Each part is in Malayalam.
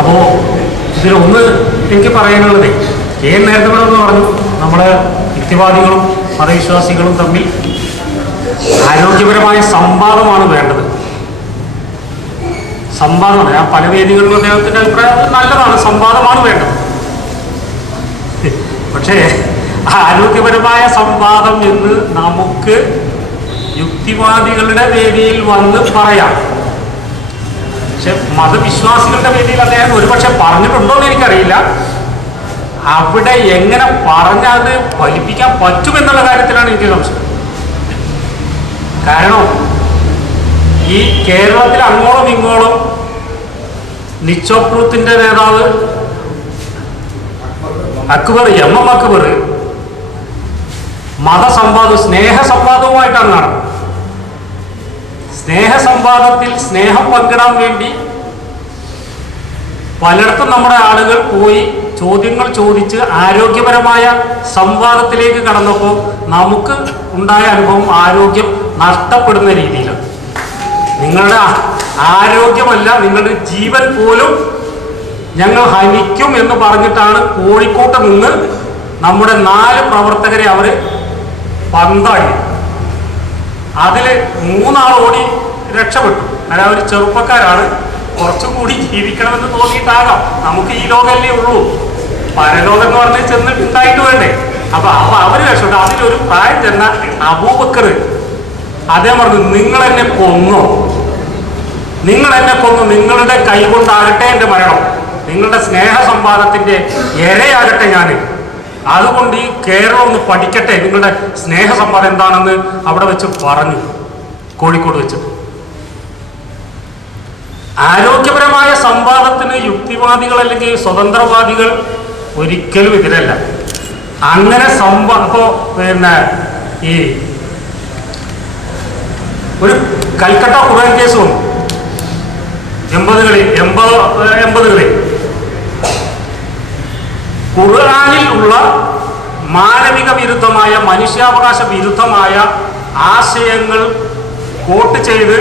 അപ്പോൾ ഇതിലൊന്ന് എനിക്ക് പറയാനുള്ളത്, നേരത്തെ ഇവിടെ ഒന്ന് പറഞ്ഞു, നമ്മുടെ യുക്തിവാദികളും മതവിശ്വാസികളും തമ്മിൽ ആരോഗ്യപരമായ സംവാദമാണ് വേണ്ടത്. സംവാദമാണ്. ഞാൻ പല വേദികളിലും അദ്ദേഹത്തിൻ്റെ അഭിപ്രായം നല്ലതാണ്, സംവാദമാണ് വേണ്ടത്. പക്ഷേ ആരോഗ്യപരമായ സംവാദം എന്ന് നമുക്ക് യുക്തിവാദികളുടെ വേദിയിൽ വന്ന് പറയാം. പക്ഷെ മതവിശ്വാസികളുടെ വേദിയിൽ അദ്ദേഹം ഒരുപക്ഷെ പറഞ്ഞിട്ടുണ്ടോ എന്ന് എനിക്കറിയില്ല. അവിടെ എങ്ങനെ പറഞ്ഞത് ഫലിപ്പിക്കാൻ പറ്റുമെന്നുള്ള കാര്യത്തിലാണ് എനിക്ക് സംശയം. കാരണം ഈ കേരളത്തിൽ അങ്ങോളം ഇങ്ങോളം നിച്ചോപ്രൂത്തിന്റെ നേതാവ് അക്ബർ, എം അക്ബർ മതസംവാദവും സ്നേഹസംവാദവുമായിട്ടാണ് നടന്നത്. സ്നേഹസംവാദത്തിൽ സ്നേഹം പങ്കിടാൻ വേണ്ടി പലയിടത്തും നമ്മുടെ ആളുകൾ പോയി ചോദ്യങ്ങൾ ചോദിച്ച് ആരോഗ്യപരമായ സംവാദത്തിലേക്ക് കടന്നപ്പോൾ നമുക്ക് ഉണ്ടായ അനുഭവം ആരോഗ്യം നഷ്ടപ്പെടുന്ന രീതിയിലാണ്. നിങ്ങളുടെ ആരോഗ്യമല്ല, നിങ്ങളുടെ ജീവൻ പോലും ഞങ്ങൾ ഹനിക്കും എന്ന് പറഞ്ഞിട്ടാണ് കോഴിക്കോട്ട് നിന്ന് നമ്മുടെ 4 പ്രവർത്തകരെ അവർ പന്താടി. അതിൽ 3 ആൾ ഓടി രക്ഷപ്പെട്ടു. അല്ല, അവർ ചെറുപ്പക്കാരാണ്, കുറച്ചുകൂടി ജീവിക്കണമെന്ന് തോന്നിയിട്ടാകാം. നമുക്ക് ഈ ലോകമല്ലേ ഉള്ളൂ, പരലോകം എന്ന് പറഞ്ഞ് ചെന്നിട്ടുണ്ടായിട്ട് വേണ്ടേ. അപ്പൊ അവർ രക്ഷപ്പെട്ടു. അതിലൊരു പ്രായം ചെന്ന അബൂബക്കർ അദ്ദേഹം പറഞ്ഞു, നിങ്ങൾ എന്നെ കൊന്നു, നിങ്ങളുടെ കൈ കൊണ്ടാകട്ടെ എൻ്റെ മരണം, നിങ്ങളുടെ സ്നേഹ സംവാദത്തിന്റെ ഇരയാകട്ടെ ഞാൻ. അതുകൊണ്ട് ഈ കേരളം ഒന്ന് പഠിക്കട്ടെ, നിങ്ങളുടെ സ്നേഹ സംവാദം എന്താണെന്ന് അവിടെ വെച്ച് പറഞ്ഞു, കോഴിക്കോട് വെച്ച്. ആരോഗ്യപരമായ സംവാദത്തിന് യുക്തിവാദികൾ അല്ലെങ്കിൽ സ്വതന്ത്രവാദികൾ ഒരിക്കലും എതിരല്ല. അങ്ങനെ ഇപ്പോൾ ഈ ഒരു കൽക്കട്ട ഖുർആൻ കേസ് വന്നു 80കളിൽ. ഖുർആനിൽ ഉള്ള മാനവിക വിരുദ്ധമായ, മനുഷ്യാവകാശ വിരുദ്ധമായ ആശയങ്ങൾ കോട്ട് ചെയ്ത്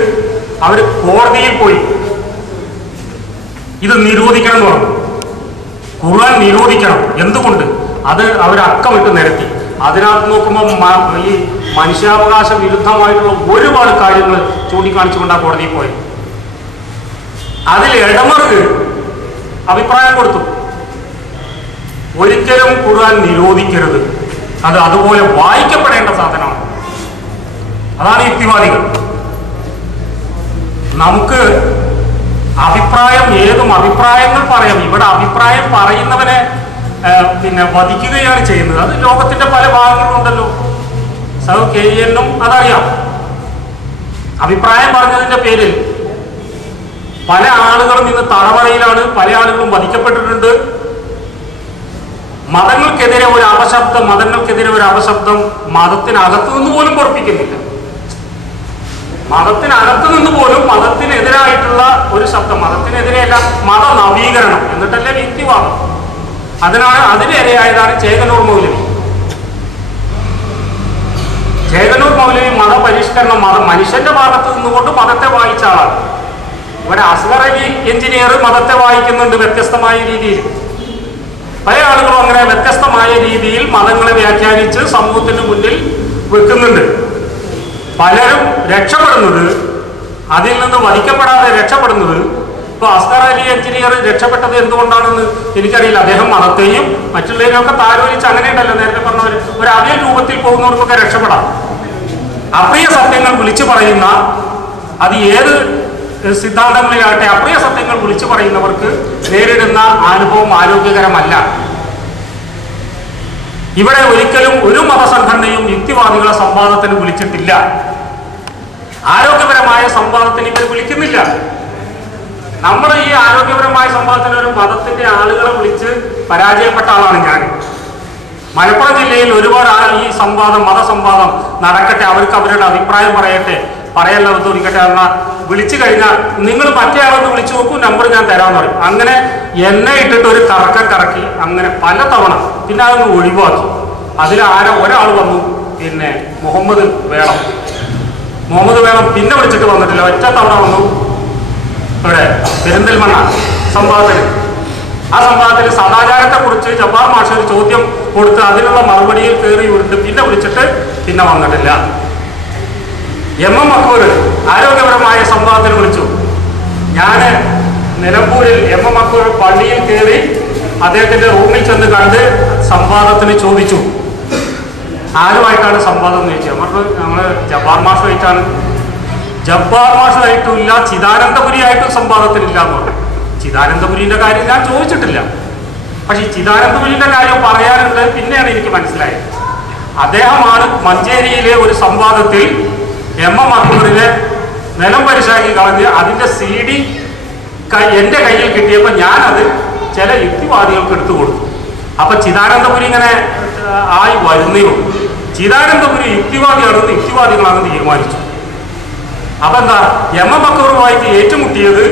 അവർ കോടതിയിൽ പോയി ഇത് നിരോധിക്കണം എന്ന് പറഞ്ഞു. ഖുർആൻ നിരോധിക്കണം. എന്തുകൊണ്ട്? അത് അവരക്കമിട്ട് നിരത്തി. അതിനകത്ത് നോക്കുമ്പോൾ ഈ മനുഷ്യാവകാശ വിരുദ്ധമായിട്ടുള്ള ഒരുപാട് കാര്യങ്ങൾ ചൂണ്ടിക്കാണിച്ചുകൊണ്ടാണ് കോടതിയിൽ പോയത്. അതിൽ ഇടമറുക് അഭിപ്രായം കൊടുത്തു, ഒരിക്കലും ഖുർആൻ നിരോധിക്കരുത്, അത് അതുപോലെ വായിക്കപ്പെടേണ്ട സാധനമാണ്. അതാണ് യുക്തിവാദികൾ. നമുക്ക് അഭിപ്രായങ്ങൾ പറയാം. ഇവിടെ അഭിപ്രായം പറയുന്നവനെ വധിക്കുകയാണ് ചെയ്യുന്നത്. അത് ലോകത്തിന്റെ പല ഭാഗങ്ങളുണ്ടല്ലോ. KEN-ഉം അതറിയാം. അഭിപ്രായം പറഞ്ഞതിന്റെ പേരിൽ പല ആളുകളും ഇന്ന് തടവറയിലാണ്, പല ആളുകളും വധിക്കപ്പെട്ടിട്ടുണ്ട്. മതങ്ങൾക്കെതിരെ ഒരു അപശബ്ദം മതത്തിനകത്തു നിന്ന് പോലും പൊറപ്പിക്കുന്നില്ല. മതത്തിനകത്തു നിന്ന് പോലും മതത്തിനെതിരായിട്ടുള്ള ഒരു ശബ്ദം, മതത്തിനെതിരെയല്ല, മത നവീകരണം എന്നിട്ടല്ലേ വ്യക്തിവാദം. അതിനിരയായതാണ് ചേകനൂർ മൗലവി. മതപരിഷ്കരണം, മനുഷ്യന്റെ ഭാഗത്ത് നിന്നുകൊണ്ട് മതത്തെ വായിച്ച ആളാണ്. ഇവിടെ അസ്ഗർ അലി എഞ്ചിനീയർ മതത്തെ വായിക്കുന്നുണ്ട് വ്യത്യസ്തമായ രീതിയിൽ. പല ആളുകളും അങ്ങനെ വ്യത്യസ്തമായ രീതിയിൽ മതങ്ങളെ വ്യാഖ്യാനിച്ച് സമൂഹത്തിന് മുന്നിൽ വെക്കുന്നുണ്ട്. പലരും രക്ഷപ്പെടുന്നത്, അതിൽ നിന്ന് വധിക്കപ്പെടാതെ രക്ഷപ്പെടുന്നത്. ഇപ്പൊ അസ്ഗർ അലി എഞ്ചിനീയർ രക്ഷപ്പെട്ടത് എന്തുകൊണ്ടാണെന്ന് എനിക്കറിയില്ല. അദ്ദേഹം മതത്തെയും മറ്റുള്ളവരെയൊക്കെ താലോലിച്ച് അങ്ങനെയുണ്ടല്ലോ, നേരത്തെ പറഞ്ഞവർ ഒരു അവിയൽ രൂപത്തിൽ പോകുന്നവർക്കൊക്കെ രക്ഷപ്പെടാം. അപ്രിയ സത്യങ്ങൾ വിളിച്ചു പറയുന്ന, അത് ഏത് സിദ്ധാന്തങ്ങളിലാകട്ടെ, അപ്രിയ സത്യങ്ങൾ വിളിച്ചു പറയുന്നവർക്ക് നേരിടുന്ന അനുഭവം ആരോഗ്യകരമല്ല. ഇവിടെ ഒരിക്കലും ഒരു മതസംഘടനയും യുക്തിവാദികളെ സംവാദത്തിന് വിളിച്ചിട്ടില്ല. ആരോഗ്യപരമായ സംവാദത്തിന് ഇവർ വിളിക്കുന്നില്ല. നമ്മൾ ഈ ആരോഗ്യപരമായ സംവാദത്തിന് ഒരു മതത്തിന്റെ ആളുകളെ വിളിച്ച് പരാജയപ്പെട്ട ആളാണ് ഞാൻ. മലപ്പുറം ജില്ലയിൽ ഒരുപാട് ഈ മതസംവാദം നടക്കട്ടെ, അവർക്ക് അവരുടെ അഭിപ്രായം പറയല്ല തോന്നിക്കട്ടെ എന്നാൽ വിളിച്ചു കഴിഞ്ഞാൽ നിങ്ങൾ മറ്റേ ആളൊന്ന് വിളിച്ചു നോക്കൂ, നമ്പർ ഞാൻ തരാമെന്ന് പറയും. അങ്ങനെ എന്നെ ഇട്ടിട്ട് ഒരു കറക്കി അങ്ങനെ പല തവണ. പിന്നെ അതൊന്ന് ഒഴിവാക്കി. അതിൽ ഒരാൾ വന്നു, മുഹമ്മദ് വേളം പിന്നെ വിളിച്ചിട്ട് വന്നിട്ടില്ല, ഒറ്റ തവണ വന്നു. ഇവിടെ പെരിന്തൽമണ്ണ സംവാദത്തിൽ. ആ സംവാദത്തിൽ സദാചാരത്തെക്കുറിച്ച് ജബ്ബാർ മാഷ് ഒരു ചോദ്യം കൊടുത്ത് അതിനുള്ള മറുപടിയിൽ കയറി ഉരുണ്ട് പിന്നെ വിളിച്ചിട്ട് പിന്നെ വന്നിട്ടില്ല. എം മക്കൂർ ആരോഗ്യപരമായ സംവാദത്തിന് വിളിച്ചു. ഞാൻ നിലമ്പൂരിൽ എം മക്കൂർ പള്ളിയിൽ കയറി അദ്ദേഹത്തിന്റെ റൂമിൽ ചെന്ന് കണ്ട് സംവാദത്തിന് ചോദിച്ചു, ആരുമായിട്ടാണ് സംവാദം എന്ന് ചോദിച്ചത്. നമ്മൾ ജബ്ബാർ മാഷുമായിട്ടാണ്. ജബ്ബാർ മാഷുമായിട്ടും ഇല്ല, ചിദാനന്ദപുരിയായിട്ടും സംവാദത്തിനില്ല എന്ന് പറഞ്ഞു. ചിദാനന്ദപുരിന്റെ കാര്യം ഞാൻ ചോദിച്ചിട്ടില്ല. പക്ഷെ ചിദാനന്ദപുരിന്റെ കാര്യം പറയാനുണ്ട് പിന്നെയാണ് എനിക്ക് മനസ്സിലായത്. അദ്ദേഹമാണ് മഞ്ചേരിയിലെ ഒരു സംവാദത്തിൽ എം മക്കൂറിനെ നിലം പരിശാക്കി കളഞ്ഞ് അതിന്റെ CD എൻ്റെ കയ്യിൽ കിട്ടിയപ്പോൾ ഞാനത് ചില യുക്തിവാദികൾക്ക് എടുത്തു കൊടുത്തു. അപ്പൊ ചിദാനന്ദപുരി ഇങ്ങനെ ആയി വരുന്നേ ഉള്ളൂ. ചിദാനന്ദപുരി യുക്തിവാദികളാണെന്ന് തീരുമാനിച്ചു. അപ്പൊ എന്താ, എം മക്കൂറുമായിട്ട് ഏറ്റുമുട്ടിയത്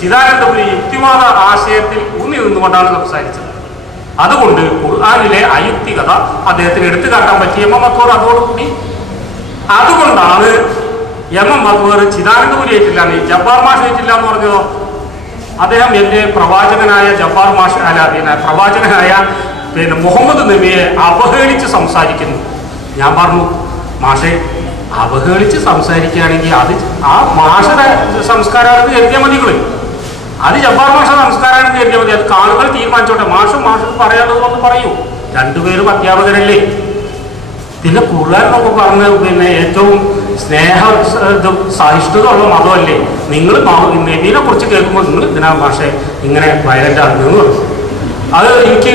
ചിദാനന്ദപുരി യുക്തിവാദ ആശയത്തിൽ ഊന്നി നിന്നുകൊണ്ടാണ് സംസാരിച്ചത്. അതുകൊണ്ട് ഖുർആനിലെ അയുക്തികത അദ്ദേഹത്തിന് എടുത്തു കാട്ടാൻ പറ്റി എം മക്കൂർ അതോടുകൂടി. അതുകൊണ്ടാണ് എം മക്കൂർ ചിദാനന്ദപുരി ആയിട്ടില്ല, ജബ്ബാർ മാഷ് ആയിട്ടില്ല എന്ന് പറഞ്ഞതോ. അദ്ദേഹം എൻ്റെ പ്രവാചകനായ ജബ്ബാർ മാഷ് പ്രവാചകനായ മുഹമ്മദ് നബിയെ അവഹേളിച്ച് സംസാരിക്കുന്നു. ഞാൻ പറഞ്ഞു, മാഷെ അവഹേളിച്ച് സംസാരിക്കുകയാണെങ്കിൽ അത് ആ മാഷയുടെ സംസ്കാരമാണെന്ന് കരുതിയാൽ മതികള്. അത് ജബ്ബാർ മാഷ സംസ്കാരമാണെന്ന് കരുതിയാൽ മതി. അത് ആളുകൾ തീരുമാനിച്ചോട്ടെ. മാഷ് പറയാനുള്ളതെന്ന് പറയൂ. രണ്ടുപേരും അധ്യാപകരല്ലേ. പിന്നെ ഖുർആൻ എന്നൊക്കെ പറഞ്ഞ് ഏറ്റവും സഹിഷ്ണുതയുള്ള മതമല്ലേ. നിങ്ങൾ നബീനെ കുറിച്ച് കേൾക്കുമ്പോൾ നിങ്ങൾ ഇതിനാ മാഷെ ഇങ്ങനെ വയലന്റ് ആകുന്നു. അത് എനിക്ക്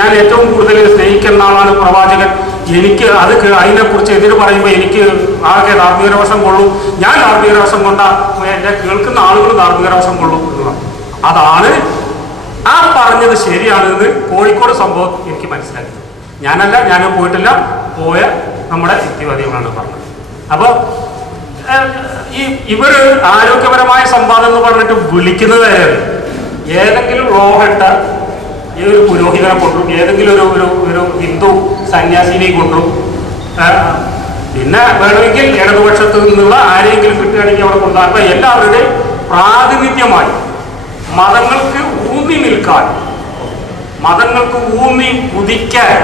ഞാൻ ഏറ്റവും കൂടുതൽ സ്നേഹിക്കുന്ന ആളാണ് പ്രവാചകൻ. എനിക്ക് അത് അതിനെക്കുറിച്ച് എതിര് പറയുമ്പോൾ എനിക്ക് ആകെ ധാർമ്മികരോഷം കൊള്ളും. ഞാൻ ധാർമ്മികരോഷം കൊണ്ട എൻ്റെ കേൾക്കുന്ന ആളുകൾ ധാർമ്മികരോഷം കൊള്ളും എന്നതാണ്. അതാണ് ആ പറഞ്ഞത് ശരിയാണെന്ന് കോഴിക്കോട് സംഭവം എനിക്ക് മനസ്സിലാക്കി. ഞാൻ പോയിട്ടില്ല, പോയ നമ്മുടെ യുക്തിവാദികളാണ് പറഞ്ഞത്. അപ്പോൾ ഇവര് ആരോഗ്യപരമായ സംവാദം എന്ന് പറഞ്ഞിട്ട് വിളിക്കുന്നത് വരെയാണ്. ഏതെങ്കിലും റോഹട്ട ഒരു പുരോഹിതനെ കൊണ്ടും ഏതെങ്കിലും ഒരു ഹിന്ദു സന്യാസിനെ കൊണ്ടും പിന്നെ വേണമെങ്കിൽ ഇടതുപക്ഷത്ത് നിന്നുള്ള ആരെങ്കിലും കിട്ടുകയാണെങ്കിൽ അവിടെ കൊണ്ടുപോകാം. അപ്പൊ എല്ലാവരുടെയും പ്രാതിനിധ്യമായി മതങ്ങൾക്ക് ഊന്നി നിൽക്കാൻ, മതങ്ങൾക്ക് ഊന്നി ഉദിക്കാൻ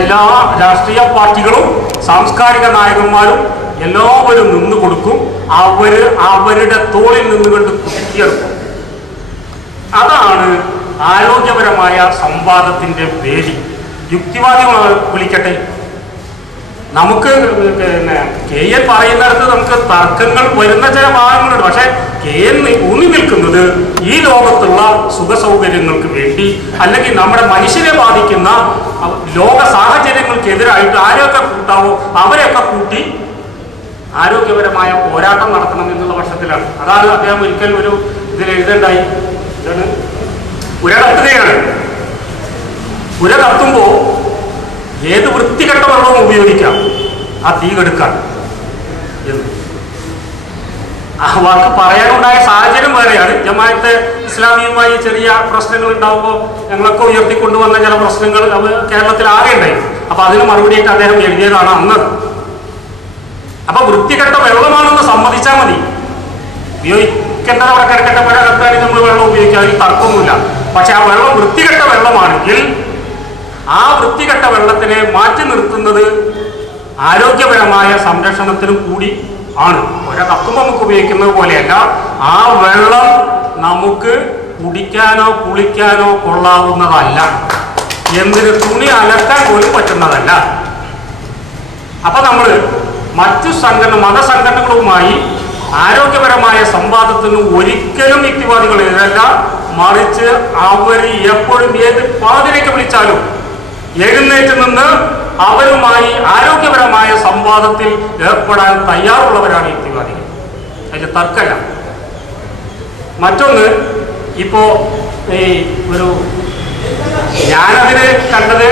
എല്ലാ രാഷ്ട്രീയ പാർട്ടികളും സാംസ്കാരിക നായകന്മാരും എല്ലാവരും നിന്ന് കൊടുക്കും. അവരുടെ തോളിൽ നിന്നുകൊണ്ട് കുത്തിയെടുക്കും. അതാണ് ആരോഗ്യപരമായ സംവാദത്തിന്റെ വേദി. യുക്തിവാദികൾ വിളിക്കട്ടെ. നമുക്ക് KN പറയുന്നിടത്ത് നമുക്ക് തർക്കങ്ങൾ വരുന്ന ചില ഭാഗങ്ങളുണ്ട്. പക്ഷെ KN ഊന്നി നിൽക്കുന്നത് ഈ ലോകത്തുള്ള സുഖ സൗകര്യങ്ങൾക്ക് വേണ്ടി, അല്ലെങ്കിൽ നമ്മുടെ മനുഷ്യരെ ബാധിക്കുന്ന ലോക സാഹചര്യങ്ങൾക്കെതിരായിട്ട് ആരെയൊക്കെ കൂട്ടാവോ അവരെയൊക്കെ കൂട്ടി ആരോഗ്യപരമായ പോരാട്ടം നടത്തണം എന്നുള്ള പക്ഷത്തിലാണ്. അതാണ് അദ്ദേഹം ഒരിക്കൽ ഒരു ഇതിൽ എഴുതണ്ടായി. പുര കത്തുകയാണ്. പുര കത്തുമ്പോൾ ഏത് വൃത്തികെട്ട വെള്ളവും ഉപയോഗിക്കാം ആ തീ കെടുക്കാൻ എന്ന്. ആ വാക്ക് പറയാനുണ്ടായ സാഹചര്യം വേറെയാണ്. ജമാഅത്തെ ഇസ്ലാമിയുമായി ചെറിയ പ്രശ്നങ്ങൾ ഉണ്ടാകുമ്പോൾ ഞങ്ങളൊക്കെ ഉയർത്തിക്കൊണ്ടുവന്ന ചില പ്രശ്നങ്ങൾ കേരളത്തിൽ ആകെ ഉണ്ടായിരുന്നു. അപ്പൊ അതിന് മറുപടിയായിട്ട് അദ്ദേഹം എഴുതിയതാണ് അന്ന്. അപ്പൊ വൃത്തികെട്ട വെള്ളമാണെന്ന് സമ്മതിച്ചാൽ മതി. ഉപയോഗിക്കേണ്ടത് അവിടെ കിടക്കേണ്ട പുര കത്താണെങ്കിൽ നമ്മൾ വെള്ളം ഉപയോഗിക്കുക, അതിൽ തർക്കമൊന്നുമില്ല. പക്ഷെ ആ വെള്ളം വൃത്തികെട്ട വെള്ളമാണെങ്കിൽ ആ വൃത്തികെട്ട വെള്ളത്തിനെ മാറ്റി നിർത്തുന്നത് ആരോഗ്യപരമായ സംരക്ഷണത്തിനും കൂടി ആണ്. ഒര കത്തുമ്പോൾ നമുക്ക് ഉപയോഗിക്കുന്നത് പോലെയല്ല. ആ വെള്ളം നമുക്ക് കുടിക്കാനോ കുളിക്കാനോ കൊള്ളാവുന്നതല്ല. എന്തിന് തുണി അലക്കാൻ പോലും പറ്റുന്നതല്ല. അപ്പൊ നമ്മൾ മറ്റു മതസംഘടനകളുമായി ആരോഗ്യപരമായ സംവാദത്തിന് ഒരിക്കലും യുക്തിവാദികൾ എതിരല്ല. മറിച്ച് അവർ എപ്പോഴും ഏത് പാതിലേക്ക് വിളിച്ചാലും എഴുന്നേറ്റ് നിന്ന് അവരുമായി ആരോഗ്യപരമായ സംവാദത്തിൽ ഏർപ്പെടാൻ തയ്യാറുള്ളവരാണ് യുക്തിവാദികൾ. അതിൽ തർക്കമില്ല. മറ്റൊന്ന്, ഇപ്പോ ഞാനതിന് കണ്ടത്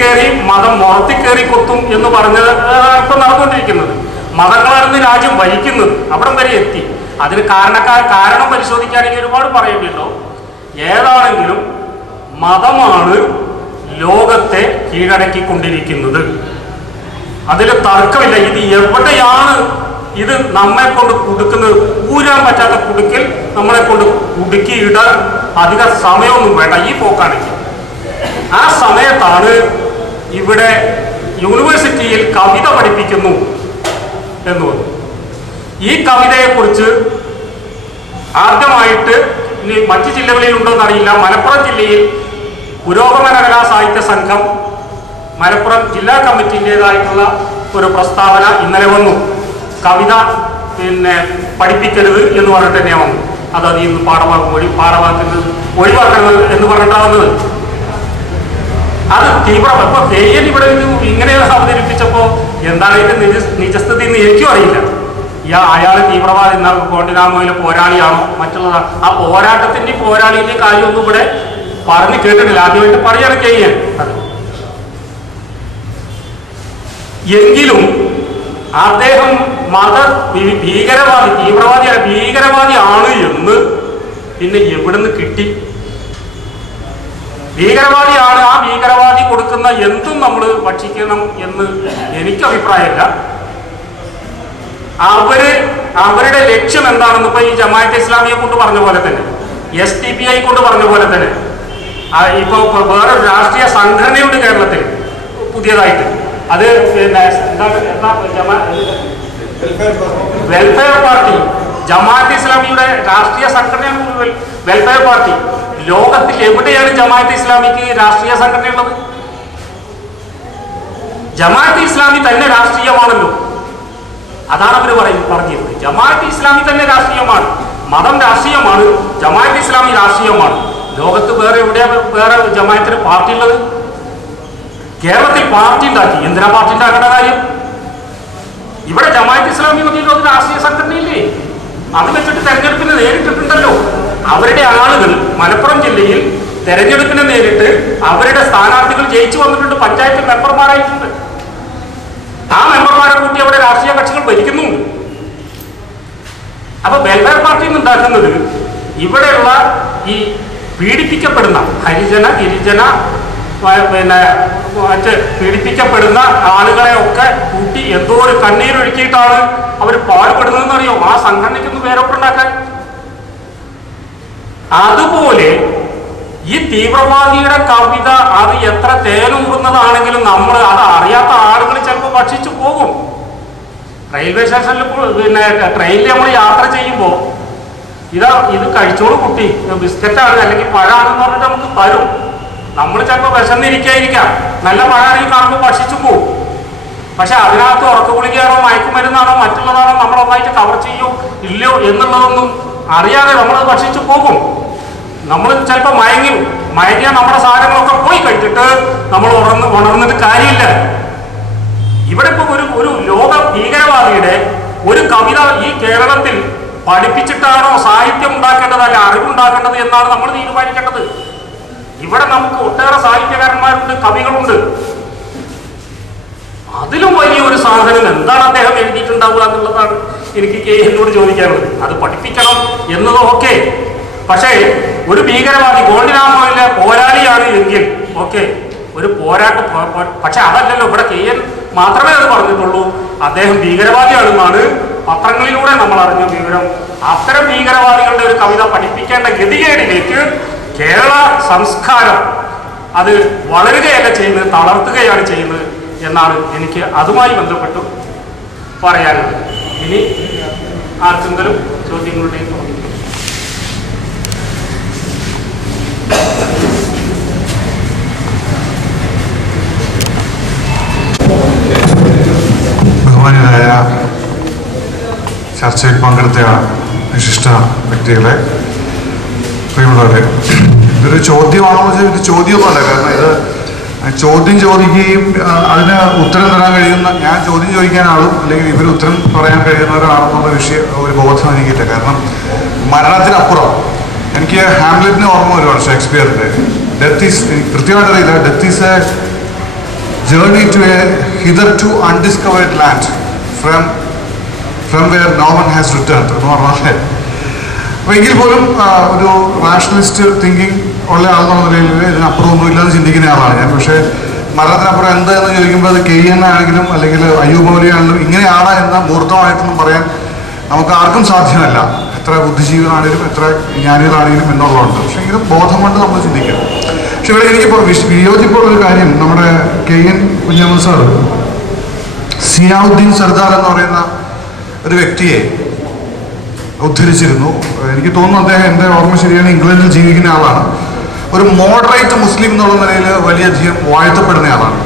കയറി മതം മുറത്തി കയറി കൊത്തും എന്ന് പറഞ്ഞത് ഇപ്പൊ നടന്നുകൊണ്ടിരിക്കുന്നത്. മതങ്ങളാണെന്ന് രാജ്യം ഭരിക്കുന്നത് അവിടം വരെ എത്തി. അതിന് കാരണം പരിശോധിക്കുകയാണെങ്കിൽ ഒരുപാട് പറയേണ്ടല്ലോ. ഏതാണെങ്കിലും മതമാണ് ലോകത്തെ കീഴടക്കിക്കൊണ്ടിരിക്കുന്നത്. അതിൽ തർക്കമില്ല. ഇത് എവിടെയാണ് ഇത് നമ്മെ കൊണ്ട് കുടുക്കുന്നത് ഊരാൻ പറ്റാത്ത കുടുക്കിൽ നമ്മളെ കൊണ്ട് കുടുക്കി ഇടാൻ അധിക സമയമൊന്നും വേണ്ട. ഈ പോക്കാണെങ്കിൽ ആ സമയത്താണ് ഇവിടെ യൂണിവേഴ്സിറ്റിയിൽ കവിത പഠിപ്പിക്കുന്നു എന്ന് പറഞ്ഞു. ഈ കവിതയെക്കുറിച്ച് ആദ്യമായിട്ട് ഇനി മറ്റു ജില്ലകളിൽ ഉണ്ടോയെന്ന് അറിയില്ല, മലപ്പുറം ജില്ലയിൽ പുരോഗമന കലാ സാഹിത്യ സംഘം മലപ്പുറം ജില്ലാ കമ്മിറ്റിൻ്റെതായിട്ടുള്ള ഒരു പ്രസ്താവന ഇന്നലെ വന്നു. കവിത പഠിപ്പിക്കരുത് എന്ന് പറഞ്ഞിട്ട് തന്നെയാണ് വന്നു. അത് അതിൽ നിന്ന് പാഠഭാഗത്തിൽ ഒഴിവാക്കരുത് എന്ന് പറഞ്ഞിട്ടാണ് വന്നത്. അത് തീവ്രം. ഇപ്പൊ KN ഇവിടെ ഇങ്ങനെ അവതരിപ്പിച്ചപ്പോ എന്താണ് ഇതിന്റെ നിജസ്ഥിതി എന്ന് എനിക്കും അറിയില്ല. അയാൾ തീവ്രവാദി കോണ്ടിനാമോയിലെ പോരാളിയാണോ മറ്റുള്ളതാണ്? ആ പോരാട്ടത്തിന്റെ പോരാളിന്റെ കാര്യമൊന്നും ഇവിടെ പറഞ്ഞു കേട്ടിട്ടില്ല. ആദ്യമായിട്ട് പറയാണ് KN. അത് എങ്കിലും അദ്ദേഹം ഭീകരവാദി, തീവ്രവാദിയല്ല ഭീകരവാദിയാണ് എന്ന് പിന്നെ എവിടുന്ന് കിട്ടി? ഭീകരവാദിയാണ്, ആ ഭീകരവാദി കൊടുക്കുന്ന എന്തും നമ്മൾ ഭക്ഷിക്കണം എന്ന് എനിക്ക് അഭിപ്രായമില്ല. അവരുടെ ലക്ഷ്യം എന്താണെന്ന് ഇപ്പൊ ഈ ജമാഅത്തെ ഇസ്ലാമിയെ കൊണ്ട് പറഞ്ഞ പോലെ തന്നെ, SDPI കൊണ്ട് പറഞ്ഞ പോലെ തന്നെ, ഇപ്പൊ വേറെ രാഷ്ട്രീയ സംഘടനയുണ്ട് കേരളത്തിൽ പുതിയതായിട്ട്. അത് വെൽഫെയർ പാർട്ടി, ജമാഅത്തെ ഇസ്ലാമിയുടെ രാഷ്ട്രീയ സംഘടനയാണ് വെൽഫെയർ പാർട്ടി. ലോകത്തിൽ എവിടെയാണ് ജമാഅത്തെ ഇസ്ലാമിക്ക് രാഷ്ട്രീയ സംഘടനയുള്ളത്? ജമാഅത്തെ ഇസ്ലാമി തന്നെ രാഷ്ട്രീയമാണല്ലോ. അതാണ് അവർ പറഞ്ഞിരുന്നത്. ജമാഅത്തെ ഇസ്ലാമി തന്നെ രാഷ്ട്രീയമാണ്, മതം രാഷ്ട്രീയമാണ്, ജമാഅത്തെ ഇസ്ലാമി രാഷ്ട്രീയമാണ്. ലോകത്ത് വേറെ വേറെ ജമാഅത്തിന് പാർട്ടി ഉള്ളത്? കേരളത്തിൽ പാർട്ടി ഉണ്ടാക്കി. എന്തിനാ പാർട്ടി ഉണ്ടാക്കേണ്ട കാര്യം? ഇവിടെ ജമാഅത്തെ ഇസ്ലാമി മതിയല്ലോ, അത് രാഷ്ട്രീയ സംഘടനയില്ലേ? അത് വെച്ചിട്ട് തെരഞ്ഞെടുപ്പിന് നേരിട്ടിട്ടുണ്ടല്ലോ. അവരുടെ ആളുകൾ മലപ്പുറം ജില്ലയിൽ തെരഞ്ഞെടുപ്പിന് നേരിട്ട് അവരുടെ സ്ഥാനാർത്ഥികൾ ജയിച്ചു വന്നിട്ടുണ്ട്, പഞ്ചായത്ത് മെമ്പർമാരായിട്ടുണ്ട്. ആ മെമ്പർമാരെ കൂട്ടി അവിടെ രാഷ്ട്രീയ കക്ഷികൾ ഭരിക്കുന്നുണ്ട്. അപ്പൊ വെൽഫെയർ പാർട്ടി ഉണ്ടാക്കുന്നത് ഇവിടെയുള്ള ഈ പീഡിപ്പിക്കപ്പെടുന്ന ഹരിജന ഗിരിജന പീഡിപ്പിക്കപ്പെടുന്ന ആളുകളെ ഒക്കെ കൂട്ടി എന്തോ ഒരു കണ്ണീരൊഴുക്കിയിട്ടാണ് അവർ പാടുപെടുന്നതെന്നറിയോ ആ സംഘടനയ്ക്കൊന്ന് വേറൊപ്പുണ്ടാക്കാൻ. അതുപോലെ ഈ തീവ്രവാദിയുടെ കവിത അത് എത്ര തേനൂറുന്നതാണെങ്കിലും നമ്മൾ അത് അറിയാത്ത ആളുകൾ ചിലപ്പോൾ ഭക്ഷിച്ചു പോകും. റെയിൽവേ സ്റ്റേഷനിൽ ട്രെയിനിൽ നമ്മൾ യാത്ര ചെയ്യുമ്പോൾ ഇത് കഴിച്ചോളൂ കുട്ടി, ബിസ്ക്കറ്റാണ് അല്ലെങ്കിൽ പഴമാണെന്ന് പറഞ്ഞിട്ട് നമുക്ക് തരും. നമ്മൾ ചിലപ്പോൾ വിശന്നിരിക്കാതിരിക്കാം, നല്ല പഴമാണെങ്കിൽ കാണുമ്പോൾ ഭക്ഷിച്ചു പോകും. പക്ഷെ അതിനകത്ത് ഉറക്കഗുളികയാണോ മയക്കുമരുന്നാണോ മറ്റുള്ളതാണോ നമ്മളൊന്നായിട്ട് കവർ ചെയ്യോ ഇല്ലയോ എന്നുള്ളതൊന്നും അറിയാതെ നമ്മളത് ഭക്ഷിച്ചു പോകും. നമ്മൾ ചിലപ്പോൾ മയങ്ങിയാൽ നമ്മുടെ സാധനങ്ങളൊക്കെ പോയി കഴിച്ചിട്ട് നമ്മൾ ഉണർന്നിട്ട് കാര്യമില്ല. ഇവിടെ ഇപ്പൊ ഒരു ലോക ഭീകരവാദിയുടെ ഒരു കവിത ഈ കേരളത്തിൽ പഠിപ്പിച്ചിട്ടാണോ സാഹിത്യം ഉണ്ടാക്കേണ്ടത് അല്ല അറിവുണ്ടാക്കേണ്ടത് എന്നാണ് നമ്മൾ തീരുമാനിക്കേണ്ടത്. ഇവിടെ നമുക്ക് ഒട്ടേറെ സാഹിത്യകാരന്മാരുണ്ട്, കവികളുണ്ട്. അതിലും വലിയൊരു സാധനം എന്താണ് അദ്ദേഹം എഴുതിയിട്ടുണ്ടാവുക എന്നുള്ളതാണ് എനിക്ക് KN ചോദിക്കാനുള്ളത്. അത് പഠിപ്പിക്കണം എന്നത് ഓക്കെ, പക്ഷേ ഒരു ഭീകരവാദി ഗോൾഡിനാമോയിലെ പോരാളിയാണ് എങ്കിൽ ഓക്കെ, ഒരു പോരാട്ടം. പക്ഷെ അതല്ലല്ലോ ഇവിടെ KN മാത്രമേ അത് പറഞ്ഞിട്ടുള്ളൂ. അദ്ദേഹം ഭീകരവാദിയാണെന്നാണ് പത്രങ്ങളിലൂടെ നമ്മൾ അറിഞ്ഞ വിവരം. അത്തരം ഭീകരവാദികളുടെ ഒരു കവിത പഠിപ്പിക്കേണ്ട ഗതികേടിലേക്ക് കേരള സംസ്കാരം അത് വളരുകയല്ല ചെയ്യുന്നത്, തളർത്തുകയാണ് ചെയ്യുന്നത് എന്നാണ് എനിക്ക് അതുമായി ബന്ധപ്പെട്ട് പറയാനുള്ളത്. ഇനി ആർക്കെങ്കിലും ചോദ്യങ്ങളുടെയും ബഹുമാന്യരായ ചർച്ചയിൽ പങ്കെടുത്ത വിശിഷ്ട വ്യക്തികളെ, പ്രിയമുള്ളവരെ, ഇതൊരു ചോദ്യമാണോ എന്ന് വെച്ചാൽ ഇത് ചോദ്യമൊന്നുമല്ല. കാരണം ഇത് ചോദ്യം ചോദിക്കുകയും അതിന് ഉത്തരം തരാൻ കഴിയുന്ന, ഞാൻ ചോദ്യം ചോദിക്കാൻ ആളും അല്ലെങ്കിൽ ഇവർ ഉത്തരം പറയാൻ കഴിയുന്നവരാണെന്നുള്ള ഒരു ബോധം എനിക്കില്ല. കാരണം മരണത്തിനപ്പുറം എനിക്ക് ഹാംലെറ്റിനെ ഓർമ്മ വരുവാണ്, ഷേക്സ്പിയറിൻ്റെ. ഡെത്ത് ഈസ്, കൃത്യമായിട്ട് അറിയില്ല, death is a journey to a hitherto undiscovered land from where no one has returned എന്ന് പറഞ്ഞാൽ. അപ്പോൾ എങ്കിൽ പോലും ഒരു റാഷണലിസ്റ്റ് തിങ്കിങ് ഉള്ള ആളെന്നുള്ള നിലയിൽ ഇതിനപ്പുറമൊന്നും ഇല്ലാതെ ചിന്തിക്കുന്ന ആളാണ് ഞാൻ. പക്ഷേ മരണത്തിനപ്പുറം എന്ത് എന്ന് ചോദിക്കുമ്പോൾ അത് KN ആണെങ്കിലും അല്ലെങ്കിൽ അയ്യൂബ് മൗലവിയാണെങ്കിലും ഇങ്ങനെയാണ് എന്ന മൂർത്തമായിട്ടൊന്നും പറയാൻ നമുക്ക് ആർക്കും സാധ്യമല്ല. എത്ര ബുദ്ധിജീവികളാണെങ്കിലും എത്ര ജ്ഞാനികളാണെങ്കിലും എന്നുള്ളതുണ്ട്. പക്ഷെ എങ്കിലും ബോധം കൊണ്ട് നമ്മൾ ചിന്തിക്കണം. പക്ഷെ ഇവിടെ എനിക്കിപ്പോൾ വിയോജിപ്പുള്ളൊരു കാര്യം, നമ്മുടെ KN കുഞ്ഞമ്മദ് സാർ സിയാവുദ്ദീൻ സർദാർ എന്ന് പറയുന്ന ഒരു വ്യക്തിയെ ഉദ്ധരിച്ചിരുന്നു. എനിക്ക് തോന്നുന്നു അദ്ദേഹം, എൻ്റെ ഓർമ്മ ശരിയാണ്, ഇംഗ്ലണ്ടിൽ ജീവിക്കുന്ന ആളാണ്. ഒരു മോഡറേറ്റ് മുസ്ലിം എന്നുള്ള നിലയിൽ വലിയധികം വാഴ്ത്തപ്പെടുന്ന ആളാണ്.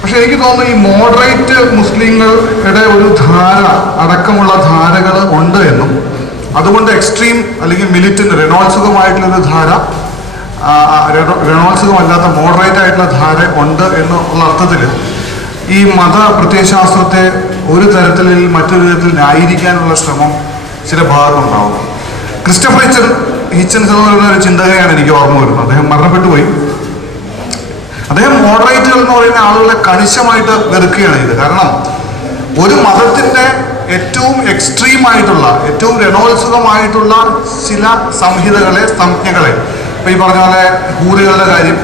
പക്ഷെ എനിക്ക് തോന്നുന്നു ഈ മോഡറേറ്റ് മുസ്ലിങ്ങളുടെ ഒരു ധാര അടക്കമുള്ള ധാരകൾ ഉണ്ട് എന്നും അതുകൊണ്ട് എക്സ്ട്രീം അല്ലെങ്കിൽ മിലിറ്റന്റ് രണോത്സുകമായിട്ടുള്ളൊരു ധാര, രണോത്സുകമല്ലാത്ത മോഡറേറ്റ് ആയിട്ടുള്ള ധാര ഉണ്ട് എന്നുള്ള അർത്ഥത്തിൽ ഈ മത പ്രത്യയശാസ്ത്രത്തെ ഒരു തരത്തിൽ മറ്റൊരു തരത്തിൽ ന്യായീകരിക്കാനുള്ള ശ്രമം ചില ഭാഗത്തുണ്ടാവും. ക്രിസ്റ്റഫർ ഹിച്ചൻസ് എന്ന് പറയുന്ന ഒരു ചിന്തകയാണ് എനിക്ക് ഓർമ്മ വരുന്നത്. അദ്ദേഹം മരണപ്പെട്ടു പോയി. അദ്ദേഹം മോഡറേറ്റുകൾ എന്ന് പറയുന്ന ആളുകളെ കണിശമായിട്ട് വെറുക്കുകയാണ് ചെയ്തത്. കാരണം ഒരു മതത്തിന്റെ ഏറ്റവും എക്സ്ട്രീം ആയിട്ടുള്ള, ഏറ്റവും രണോത്സുകമായിട്ടുള്ള ചില സംഹിതകളെ, സംജ്ഞകളെ, ഇപ്പൊ ഈ പറഞ്ഞ പോലെ ഹൂറികളുടെ കാര്യം,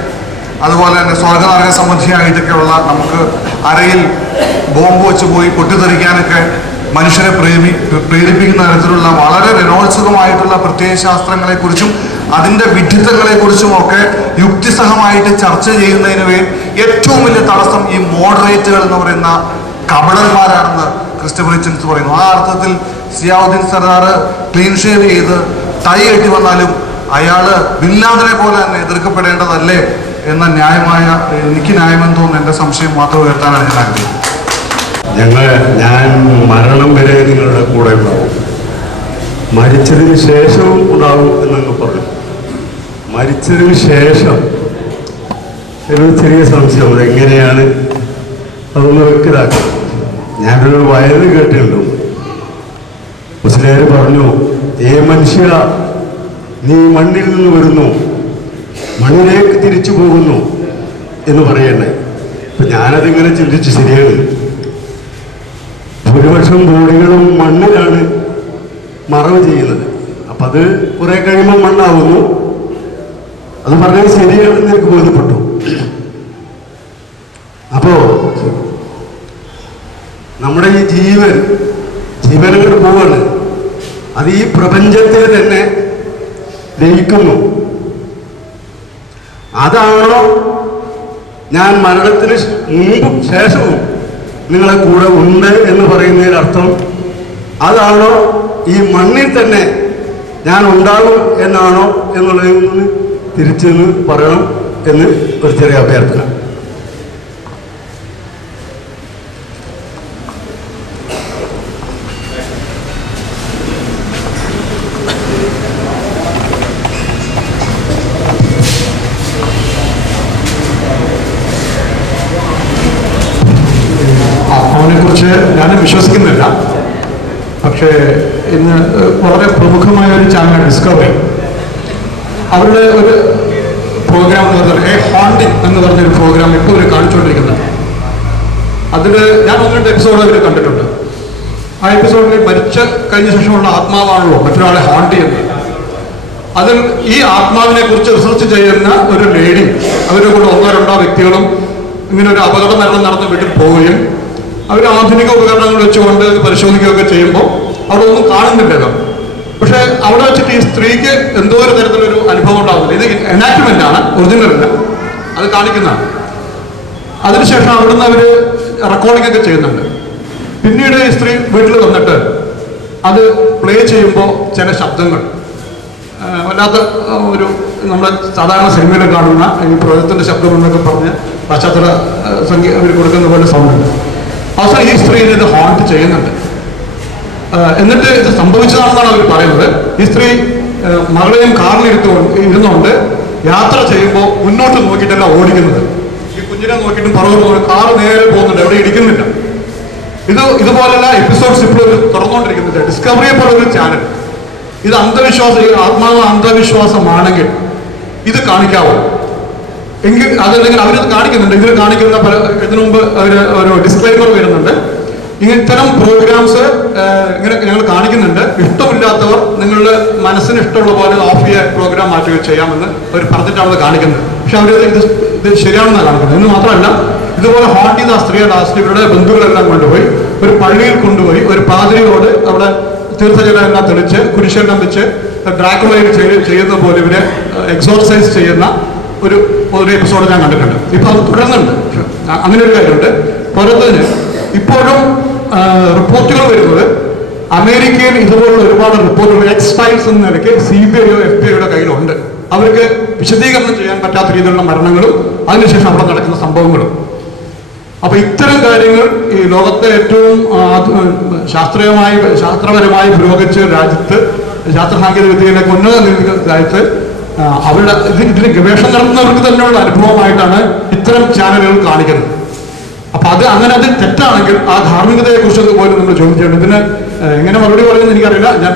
അതുപോലെ തന്നെ സ്വർഗനരക സംബന്ധിയായിട്ടൊക്കെയുള്ള, നമുക്ക് അരയിൽ ബോംബ് വെച്ച് പോയി പൊട്ടിത്തെറിക്കാനൊക്കെ മനുഷ്യരെ പ്രേരിപ്പിക്കുന്ന തരത്തിലുള്ള വളരെ രണോത്സുകമായിട്ടുള്ള പ്രത്യയശാസ്ത്രങ്ങളെക്കുറിച്ചും അതിൻ്റെ വിഡ്ഢിത്തങ്ങളെക്കുറിച്ചും ഒക്കെ യുക്തിസഹമായിട്ട് ചർച്ച ചെയ്യുന്നതിന് ഏറ്റവും വലിയ തടസ്സം ഈ മോഡറേറ്റുകൾ എന്ന് പറയുന്ന കപടന്മാരാണെന്ന് ക്രിസ്റ്റഫർ ഹിച്ചൻസ് പറയുന്നു. ആ അർത്ഥത്തിൽ സിയാവുദ്ദീൻ സർദാർ ക്ലീൻ ഷേവ് ചെയ്ത് ടൈ കെട്ടി വന്നാലും അയാള് ബില്ലാദിനെ പോലെ തന്നെ എതിർക്കപ്പെടേണ്ടതല്ലേ എന്ന ന്യായമായ, എനിക്ക് ന്യായമെന്ന് തോന്നുന്നു എൻ്റെ സംശയം മാത്രം ഉയർത്താനാണ് ഞാൻ ആഗ്രഹിക്കുന്നത്. ഞാൻ മരണം വരെ നിങ്ങളുടെ കൂടെ ഉണ്ടാവും, മരിച്ചതിന് ശേഷവും ഉണ്ടാവും എന്നങ്ങ് പറഞ്ഞു. മരിച്ചതിന് ശേഷം ഒരു ചെറിയ സംശയം, അതെങ്ങനെയാണ് അതൊന്ന് വ്യക്തമാക്കണം. ഞാനൊരു വയത് കേട്ടിട്ടുണ്ട്. മുസ്ലിംകാർ പറഞ്ഞു, മനുഷ്യ നീ മണ്ണിൽ നിന്ന് വരുന്നു, മണ്ണിലേക്ക് തിരിച്ചു പോകുന്നു എന്ന് പറയണേ. അപ്പം ഞാനതിങ്ങനെ ചിന്തിച്ചു, ശരിയാണ്, ഭൂരിപക്ഷം ബോഡികളും മണ്ണിലാണ് മറവ് ചെയ്യുന്നത്. അപ്പം അത് കുറെ കഴിയുമ്പോൾ മണ്ണാവുന്നു. അത് പറഞ്ഞത് ശരിയാണെന്ന് എനിക്ക് ബോധ്യപ്പെട്ടു. അപ്പോ നമ്മുടെ ഈ ജീവനങ്ങൾ പോവാണ്, അത് ഈ പ്രപഞ്ചത്തിൽ തന്നെ ലയിക്കുന്നു. അതാണോ ഞാൻ മരണത്തിന് മുമ്പും ശേഷവും നിങ്ങളെ കൂടെ ഉണ്ട് എന്ന് പറയുന്നതിനർത്ഥം? അതാണോ ഈ മണ്ണിൽ തന്നെ ഞാൻ ഉണ്ടാകും എന്നാണോ എന്നുള്ളതിൽ നിന്ന് തിരിച്ചെന്ന് പറയണം എന്ന് ഒരു ചെറിയ അഭ്യർത്ഥന. കുറിച്ച് ഞാൻ വിശ്വസിക്കുന്നില്ല. പക്ഷേ ഇന്ന് വളരെ പ്രമുഖമായ ഒരു ചാനൽ ഡിസ്കവറി, അവരുടെ ഒരു പ്രോഗ്രാം എന്ന് പറഞ്ഞാൽ ഹോണ്ടിങ് എന്ന് പറഞ്ഞൊരു പ്രോഗ്രാം ഇപ്പോൾ അവർ കാണിച്ചുകൊണ്ടിരിക്കുന്നത്. അതിൽ ഞാൻ 1-2 എപ്പിസോഡ് അവർ കണ്ടിട്ടുണ്ട്. ആ എപ്പിസോഡിൽ മരിച്ച കഴിഞ്ഞ ശേഷമുള്ള ആത്മാവാണല്ലോ മറ്റൊരാളെ ഹോണ്ട് ചെയ്യുന്നത്. അതിൽ ഈ ആത്മാവിനെ കുറിച്ച് റിസർച്ച് ചെയ്യുന്ന ഒരു ലേഡി, അവരുടെ കൂടെ 1-2 വ്യക്തികളും ഇങ്ങനെ ഒരു അപകട മരണം നടന്ന വീട്ടിൽ പോവുകയും അവർ ആധുനിക ഉപകരണങ്ങൾ വെച്ചുകൊണ്ട് പരിശോധിക്കുകയൊക്കെ ചെയ്യുമ്പോൾ അവിടെ ഒന്നും കാണുന്നില്ലല്ലോ. പക്ഷെ അവിടെ വെച്ചിട്ട് ഈ സ്ത്രീക്ക് എന്തോ ഒരു തരത്തിലൊരു അനുഭവം ഉണ്ടാകുന്നില്ല. ഇത് എനാക്ട്മെന്റ് ആണ്, ഒറിജിനൽ അല്ല, അത് കാണിക്കുന്നതാണ്. അതിനുശേഷം അവിടുന്ന് അവർ റെക്കോർഡിംഗ് ഒക്കെ ചെയ്യുന്നുണ്ട്. പിന്നീട് ഈ സ്ത്രീ വീട്ടിൽ വന്നിട്ട് അത് പ്ലേ ചെയ്യുമ്പോൾ ചില ശബ്ദങ്ങൾ വല്ലാത്ത ഒരു നമ്മുടെ സാധാരണ സിനിമയിൽ കാണുന്ന ഈ പ്രൊജക്റ്റിന്റെ ശബ്ദം എന്നൊക്കെ പറഞ്ഞ് പശ്ചാത്തല സംഗീതം അവർ കൊടുക്കുന്ന പോലെ സൗണ്ട് ഉണ്ട്. അവസാനം ഈ സ്ത്രീ ഇത് ഹോണ്ട് ചെയ്യുന്നുണ്ട്. എന്നിട്ട് ഇത് സംഭവിച്ചതാണെന്നാണ് അവർ പറയുന്നത്. ഈ സ്ത്രീ മകളെയും കാറിൽ ഇരുന്നുകൊണ്ട് യാത്ര ചെയ്യുമ്പോൾ മുന്നോട്ട് നോക്കിയിട്ടല്ല ഓടിക്കുന്നത്. ഈ കുഞ്ഞിനെ നോക്കിയിട്ടും പുറകോട്ട് കാറ് നേരെ പോകുന്നുണ്ട്, എവിടെ ഇടിക്കുന്നില്ല. ഇതുപോലുള്ള എപ്പിസോഡ്സ് ഇപ്പോൾ തുറന്നുകൊണ്ടിരിക്കുന്നുണ്ട്. ഡിസ്കവറിയെ പോലെ ഒരു ചാനൽ. ഇത് അന്ധവിശ്വാസം, ആത്മാവ് അന്ധവിശ്വാസമാണെങ്കിൽ ഇത് കാണിക്കാവോ? എങ്കിൽ അതല്ലെങ്കിൽ അവരിത് കാണിക്കുന്നുണ്ട്. ഇതിൽ കാണിക്കുന്ന ഇതിനു മുമ്പ് അവർ ഒരു ഡിസ്ക്ലൈമർ വരുന്നുണ്ട്. ഇത്തരം പ്രോഗ്രാംസ് ഇങ്ങനെ ഞങ്ങൾ കാണിക്കുന്നുണ്ട്. ഇഷ്ടമില്ലാത്തവർ നിങ്ങളുടെ മനസ്സിന് ഇഷ്ടമുള്ള പോലെ ഓഫ് ചെയ്യാൻ പ്രോഗ്രാം മാറ്റുകയോ ചെയ്യാമെന്ന് അവർ പറഞ്ഞിട്ടാണ് കാണിക്കുന്നത്. പക്ഷെ അവരത് ഇത് ഇത് ശരിയാണെന്നാണ് കാണിക്കുന്നത്. എന്ന് മാത്രമല്ല, ഇതുപോലെ ഹോണ്ട് ചെയ്ത സ്ത്രീയെ ലാസ്റ്റ് ഇവരുടെ ബന്ധുക്കളെല്ലാം കൊണ്ടുപോയി ഒരു പള്ളിയിൽ കൊണ്ടുപോയി ഒരു പാതിരിയോട് അവിടെ തീർത്ഥജലമെല്ലാം തെളിച്ച് കുരിശെല്ലാം വെച്ച് ഡ്രാക്കുളയിൽ ചെയ്യുന്ന പോലെ ഇവരെ എക്സോർസൈസ് ചെയ്യുന്ന ഒരു എപ്പിസോഡ് ഞാൻ കണ്ടിട്ടുണ്ട്. ഇപ്പൊ അത് തുടരുന്നുണ്ട്. അങ്ങനെ ഒരു കാര്യമുണ്ട്. പോരാത്തതിന് ഇപ്പോഴും റിപ്പോർട്ടുകൾ വരുന്നത് അമേരിക്കയിൽ ഇതുപോലുള്ള ഒരുപാട് റിപ്പോർട്ടുകൾ എക്സ് ഫയൽസ് എന്ന നിലയ്ക്ക് CBI FBI കയ്യിലുണ്ട്. അവർക്ക് വിശദീകരണം ചെയ്യാൻ പറ്റാത്ത രീതിയിലുള്ള മരണങ്ങളും അതിനുശേഷം അവിടെ നടക്കുന്ന സംഭവങ്ങളും. അപ്പൊ ഇത്തരം കാര്യങ്ങൾ ഈ ലോകത്തെ ഏറ്റവും ശാസ്ത്രപരമായി പുരോഗമിച്ച രാജ്യത്ത്, ശാസ്ത്ര സാങ്കേതിക വിദ്യയിലേക്ക് ഉന്നത രാജ്യത്ത് അവരുടെ ഇതിന് ഗവേഷണം നടത്തുന്നവർക്ക് തന്നെയുള്ള അനുഭവമായിട്ടാണ് ഇത്തരം ചാനലുകൾ കാണിക്കുന്നത്. അപ്പൊ അത് തെറ്റാണെങ്കിൽ ആ ധാർമ്മികതയെ കുറിച്ച് പോലും നമ്മൾ ചോദ്യം ചെയ്യണം. ഇതിന് എങ്ങനെ മറുപടി പറയുന്നത് എനിക്കറിയില്ല. ഞാൻ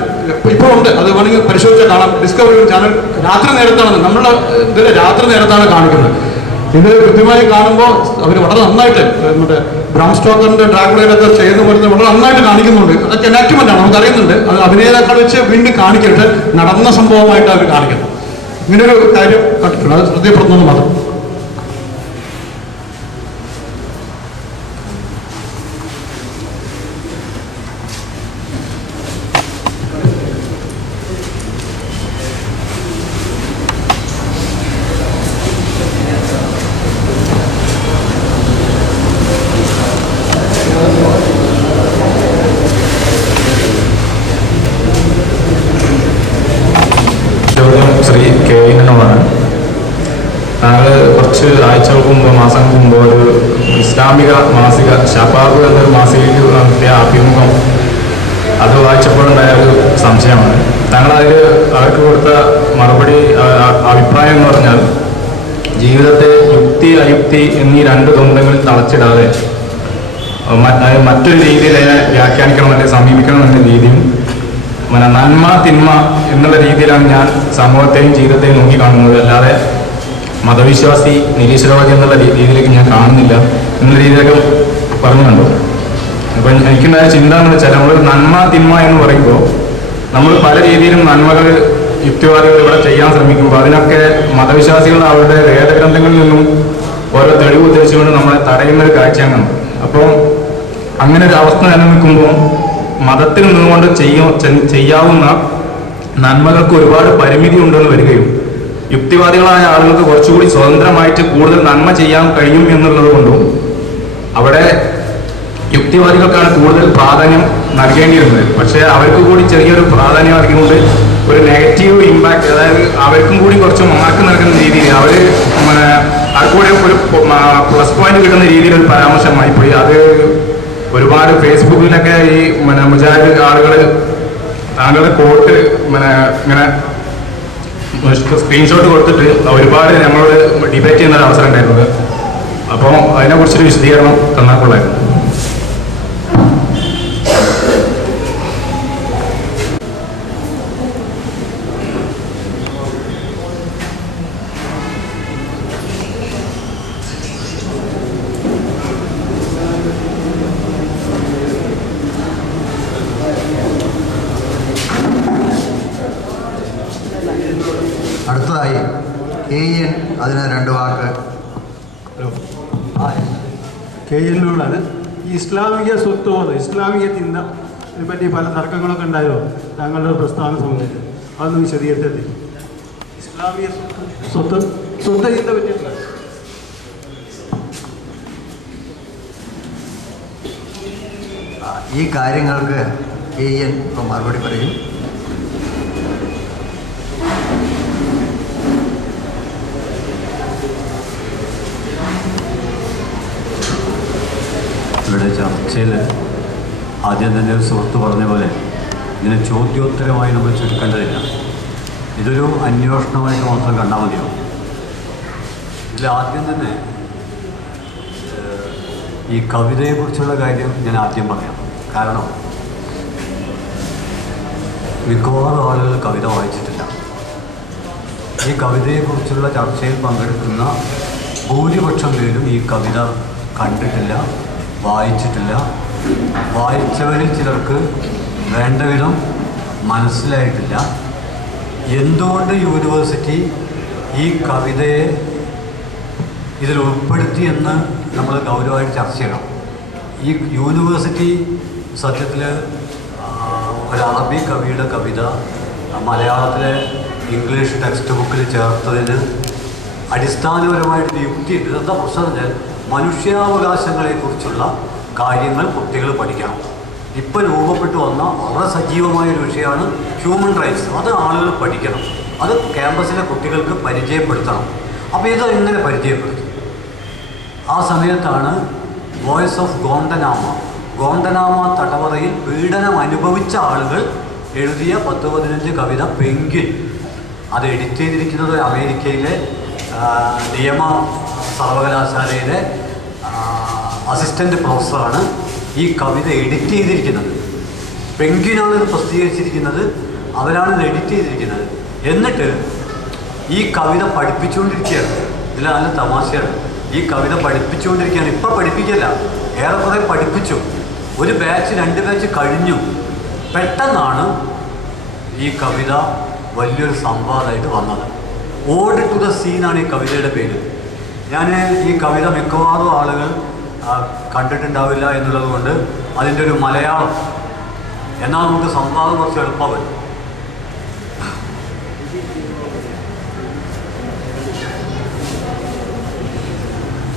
ഇപ്പോൾ ഉണ്ട്, അത് വേണമെങ്കിൽ പരിശോധിച്ചാൽ കാണാം. ഡിസ്കവറി ചാനൽ രാത്രി നേരത്താണ്, നമ്മുടെ ഇതിൽ രാത്രി നേരത്താണ് കാണിക്കുന്നത്. ഇത് കൃത്യമായി കാണുമ്പോൾ അവർ വളരെ നന്നായിട്ട് നമ്മുടെ ബ്രാം സ്റ്റോക്കറിന്റെ ഡ്രാക്കുളയിലൊക്കെ ചെയ്യുന്ന പോലെ വളരെ നന്നായിട്ട് കാണിക്കുന്നുണ്ട്. അതൊക്കെ എനാക്ട്മെന്റ് ആണ്, നമുക്കറിയുന്നുണ്ട്. അത് അഭിനേതാക്കൾ വെച്ച് വീണ്ടും കാണിക്കട്ടെ, നടന്ന സംഭവമായിട്ട് അവർ കാണിക്കുന്നത്. ഇങ്ങനൊരു കാര്യം കണ്ടിട്ടുണ്ട്, അത് ശ്രദ്ധയപ്പെടുന്നു മാത്രം. ശ്രീ KNനോടാണ്. താങ്കൾ കുറച്ച് ആഴ്ചകൾക്ക് മുമ്പ്, മാസങ്ങൾക്ക് മുമ്പ് ഒരു ഇസ്ലാമിക മാസിക ഷബാബ് എന്നൊരു മാസികയ്ക്ക് നടത്തിയ അഭിമുഖം അത് വായിച്ചപ്പോഴുണ്ടായ ഒരു സംശയമാണ്. താങ്കൾ അതിൽ അവർക്ക് കൊടുത്ത മറുപടി അഭിപ്രായം എന്ന് പറഞ്ഞാൽ, ജീവിതത്തെ യുക്തി അയുക്തി എന്നീ രണ്ട് ദ്വന്ദ്ങ്ങളിൽ തളച്ചിടാതെ മറ്റൊരു രീതിയിൽ വ്യാഖ്യാനിക്കണം, അല്ലെങ്കിൽ സമീപിക്കണം എന്ന രീതിയും നന്മ തിന്മ എന്നുള്ള രീതിയിലാണ് ഞാൻ സമൂഹത്തെയും ജീവിതത്തെയും നോക്കിക്കാണുന്നത്. അല്ലാതെ മതവിശ്വാസി നിരീശ്വരവാദി എന്നുള്ള രീതിയിലേക്ക് ഞാൻ കാണുന്നില്ല എന്നുള്ള രീതിയിലൊക്കെ പറഞ്ഞു കണ്ടു. അപ്പം എനിക്കുണ്ടായ ചിന്ത എന്ന് വെച്ചാൽ, നമ്മൾ നന്മ തിന്മ എന്ന് പറയുമ്പോൾ നമ്മൾ പല രീതിയിലും നന്മകൾ യുക്തിവാദികൾ ഇവിടെ ചെയ്യാൻ ശ്രമിക്കുമ്പോൾ അതിനൊക്കെ മതവിശ്വാസികൾ അവരുടെ വേദഗ്രന്ഥങ്ങളിൽ നിന്നും ഓരോ തെളിവ് ഉദ്ദേശിച്ചുകൊണ്ട് നമ്മളെ തടയുന്ന ഒരു കാഴ്ചയാണ് കണ്ടത്. അപ്പോൾ അങ്ങനെ ഒരു അവസ്ഥ നിലനിൽക്കുമ്പോൾ മതത്തിൽ നിന്നുകൊണ്ട് ചെയ്യാവുന്ന നന്മകൾക്ക് ഒരുപാട് പരിമിതി ഉണ്ടെന്ന് വരികയും യുക്തിവാദികളായ ആളുകൾക്ക് കുറച്ചുകൂടി സ്വതന്ത്രമായിട്ട് കൂടുതൽ നന്മ ചെയ്യാൻ കഴിയും എന്നുള്ളത് കൊണ്ടും അവിടെ യുക്തിവാദികൾക്കാണ് കൂടുതൽ പ്രാധാന്യം നൽകേണ്ടിയിരുന്നത്. പക്ഷേ അവർക്ക് കൂടി ചെറിയൊരു പ്രാധാന്യം നൽകിക്കൊണ്ട് ഒരു നെഗറ്റീവ് ഇമ്പാക്ട്, അതായത് അവർക്കും കൂടി കുറച്ച് മാർക്ക് നൽകുന്ന രീതിയിൽ അവർക്കൂടെ ഒരു പ്ലസ് പോയിന്റ് കിട്ടുന്ന രീതിയിൽ ഒരു പരാമർശമായിപ്പോയി. അത് ഒരുപാട് ഫേസ്ബുക്കിലൊക്കെ ഈ മുജാഹിദ് ആളുകൾ താങ്കളുടെ കോട്ട് ഇങ്ങനെ സ്ക്രീൻഷോട്ട് കൊടുത്തിട്ട് ഒരുപാട് ഞങ്ങളോട് ഡിബേറ്റ് ചെയ്യുന്ന ഒരു അവസരം ഉണ്ടായിരുന്നത്. അപ്പോൾ അതിനെക്കുറിച്ചൊരു വിശദീകരണം തന്നാൽ കൊള്ളായിരുന്നു. അടുത്തതായി KN അതിന് രണ്ട് വാക്ക്. KNനോടാണ്. ഈ ഇസ്ലാമിക സ്വത്വബോധം, ഇസ്ലാമിക ചിന്ത ഇതിനെപ്പറ്റി പല തർക്കങ്ങളൊക്കെ ഉണ്ടായോ താങ്കളുടെ പ്രസ്താവന സംബന്ധിച്ച്? അതൊന്ന് വിശദീകരിച്ചത്. ഇസ്ലാമിക സ്വത്ത് ചിന്ത പറ്റിയിട്ടില്ല. ഈ കാര്യങ്ങൾക്ക് KN ഇപ്പം മറുപടി പറയും. ഇവിടെ ചർച്ചയിൽ ആദ്യം തന്നെ ഒരു സുഹൃത്ത് പറഞ്ഞ പോലെ ഇതിനെ ചോദ്യോത്തരമായി നമ്മൾ ചുരുക്കേണ്ടതില്ല. ഇതൊരു അന്വേഷണമായിട്ട് മാത്രം കണ്ടാൽ മതിയാവും. ഇതിൽ ആദ്യം തന്നെ ഈ കവിതയെക്കുറിച്ചുള്ള കാര്യം ഞാൻ ആദ്യം പറയാം. കാരണം മിക്കവാറും ആളുകൾ കവിത വായിച്ചിട്ടില്ല. ഈ കവിതയെക്കുറിച്ചുള്ള ചർച്ചയിൽ പങ്കെടുക്കുന്ന ഭൂരിപക്ഷം പേരും ഈ കവിത കണ്ടിട്ടില്ല, വായിച്ചിട്ടില്ല. വായിച്ചവരിൽ ചിലർക്ക് വേണ്ട വിധം മനസ്സിലായിട്ടില്ല. എന്തുകൊണ്ട് യൂണിവേഴ്സിറ്റി ഈ കവിതയെ ഇതിൽ ഉൾപ്പെടുത്തിയെന്ന് നമ്മൾ ഗൗരവമായിട്ട് ചർച്ച ചെയ്യണം. ഈ യൂണിവേഴ്സിറ്റി സത്യത്തിൽ ഒരു അറബി കവിയുടെ കവിത മലയാളത്തിലെ ഇംഗ്ലീഷ് ടെക്സ്റ്റ് ബുക്കിൽ ചേർത്തതിന് അടിസ്ഥാനപരമായിട്ട് യുക്തിയുണ്ട്. എന്താ പ്രശ്നം വെച്ചാൽ മനുഷ്യാവകാശങ്ങളെക്കുറിച്ചുള്ള കാര്യങ്ങൾ കുട്ടികൾ പഠിക്കണം. ഇപ്പോൾ രൂപപ്പെട്ടു വന്ന വളരെ സജീവമായൊരു വിഷയമാണ് ഹ്യൂമൻ റൈറ്റ്സ്. അത് ആളുകൾ പഠിക്കണം, അത് ക്യാമ്പസിലെ കുട്ടികൾക്ക് പരിചയപ്പെടുത്തണം. അപ്പോൾ ഇത് എങ്ങനെ പരിചയപ്പെടുത്തും? ആ സമയത്താണ് വോയിസ് ഓഫ് ഗോണ്ടനാമ തടവറയിൽ പീഡനം അനുഭവിച്ച ആളുകൾ എഴുതിയ 10-15 കവിത പെൻഗ്വിൻ. അത് എഡിറ്റ് ചെയ്തിരിക്കുന്നത് അമേരിക്കയിലെ നിയമ സർവകലാശാലയിലെ അസിസ്റ്റൻ്റ് പ്രൊഫസറാണ് ഈ കവിത എഡിറ്റ് ചെയ്തിരിക്കുന്നത്. പെൻഗ്വിനാണ് ഇത് പ്രസിദ്ധീകരിച്ചിരിക്കുന്നത്, അവരാണ് ഇത് എഡിറ്റ് ചെയ്തിരിക്കുന്നത്. എന്നിട്ട് ഈ കവിത പഠിപ്പിച്ചുകൊണ്ടിരിക്കുകയാണ്. ഇതിൽ നല്ല തമാശയാണ്. ഈ കവിത പഠിപ്പിച്ചുകൊണ്ടിരിക്കുകയാണ്. ഇപ്പം പഠിപ്പിക്കില്ല, ഏറെക്കുറെ പഠിപ്പിച്ചു. ഒരു ബാച്ച് 2 ബാച്ച് കഴിഞ്ഞു. പെട്ടെന്നാണ് ഈ കവിത വലിയൊരു സംവാദമായിട്ട് വന്നത്. ഓഡ് ടു ദ സീനാണ് ഈ കവിതയുടെ പേര്. ഞാൻ ഈ കവിത മിക്കവാറും ആളുകൾ കണ്ടിട്ടുണ്ടാവില്ല എന്നുള്ളത് കൊണ്ട് അതിൻ്റെ ഒരു മലയാളം, എന്നാൽ നമുക്ക് സംവാദം കുറച്ച് എളുപ്പമാവും.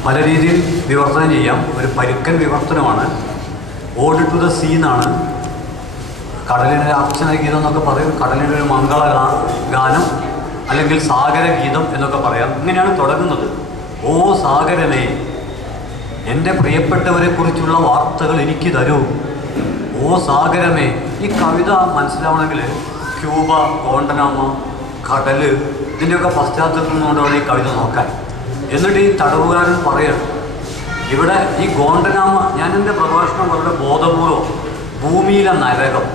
പല രീതിയിൽ വിവർത്തനം ചെയ്യാം. ഒരു പരുക്കൻ വിവർത്തനമാണ്. ഓഡ് ടു ദ സീനാണ്. കടലിൻ്റെ അർച്ചന ഗീതം എന്നൊക്കെ പറയും, കടലിൻ്റെ ഒരു മംഗള ഗാനം അല്ലെങ്കിൽ സാഗരഗീതം എന്നൊക്കെ പറയാം. ഇങ്ങനെയാണ് തുടങ്ങുന്നത്. ഓ സാഗരമേ, എൻ്റെ പ്രിയപ്പെട്ടവരെക്കുറിച്ചുള്ള വാർത്തകൾ എനിക്ക് തരൂ. ഓ സാഗരമേ. ഈ കവിത മനസ്സിലാവണമെങ്കിൽ ക്യൂബ, ഗോണ്ടനാമ, കടൽ, ഇതിൻ്റെയൊക്കെ പശ്ചാത്തലത്തിൽ നിന്നുകൊണ്ടാണ് ഈ കവിത നോക്കാൻ. എന്നിട്ട് ഈ തടവുകാരൻ പറയണം, ഇവിടെ ഈ ഗോണ്ടനാമ, ഞാൻ എൻ്റെ പ്രഭാഷണം വളരെ ബോധപൂർവം ഭൂമിയിലെ നരകം,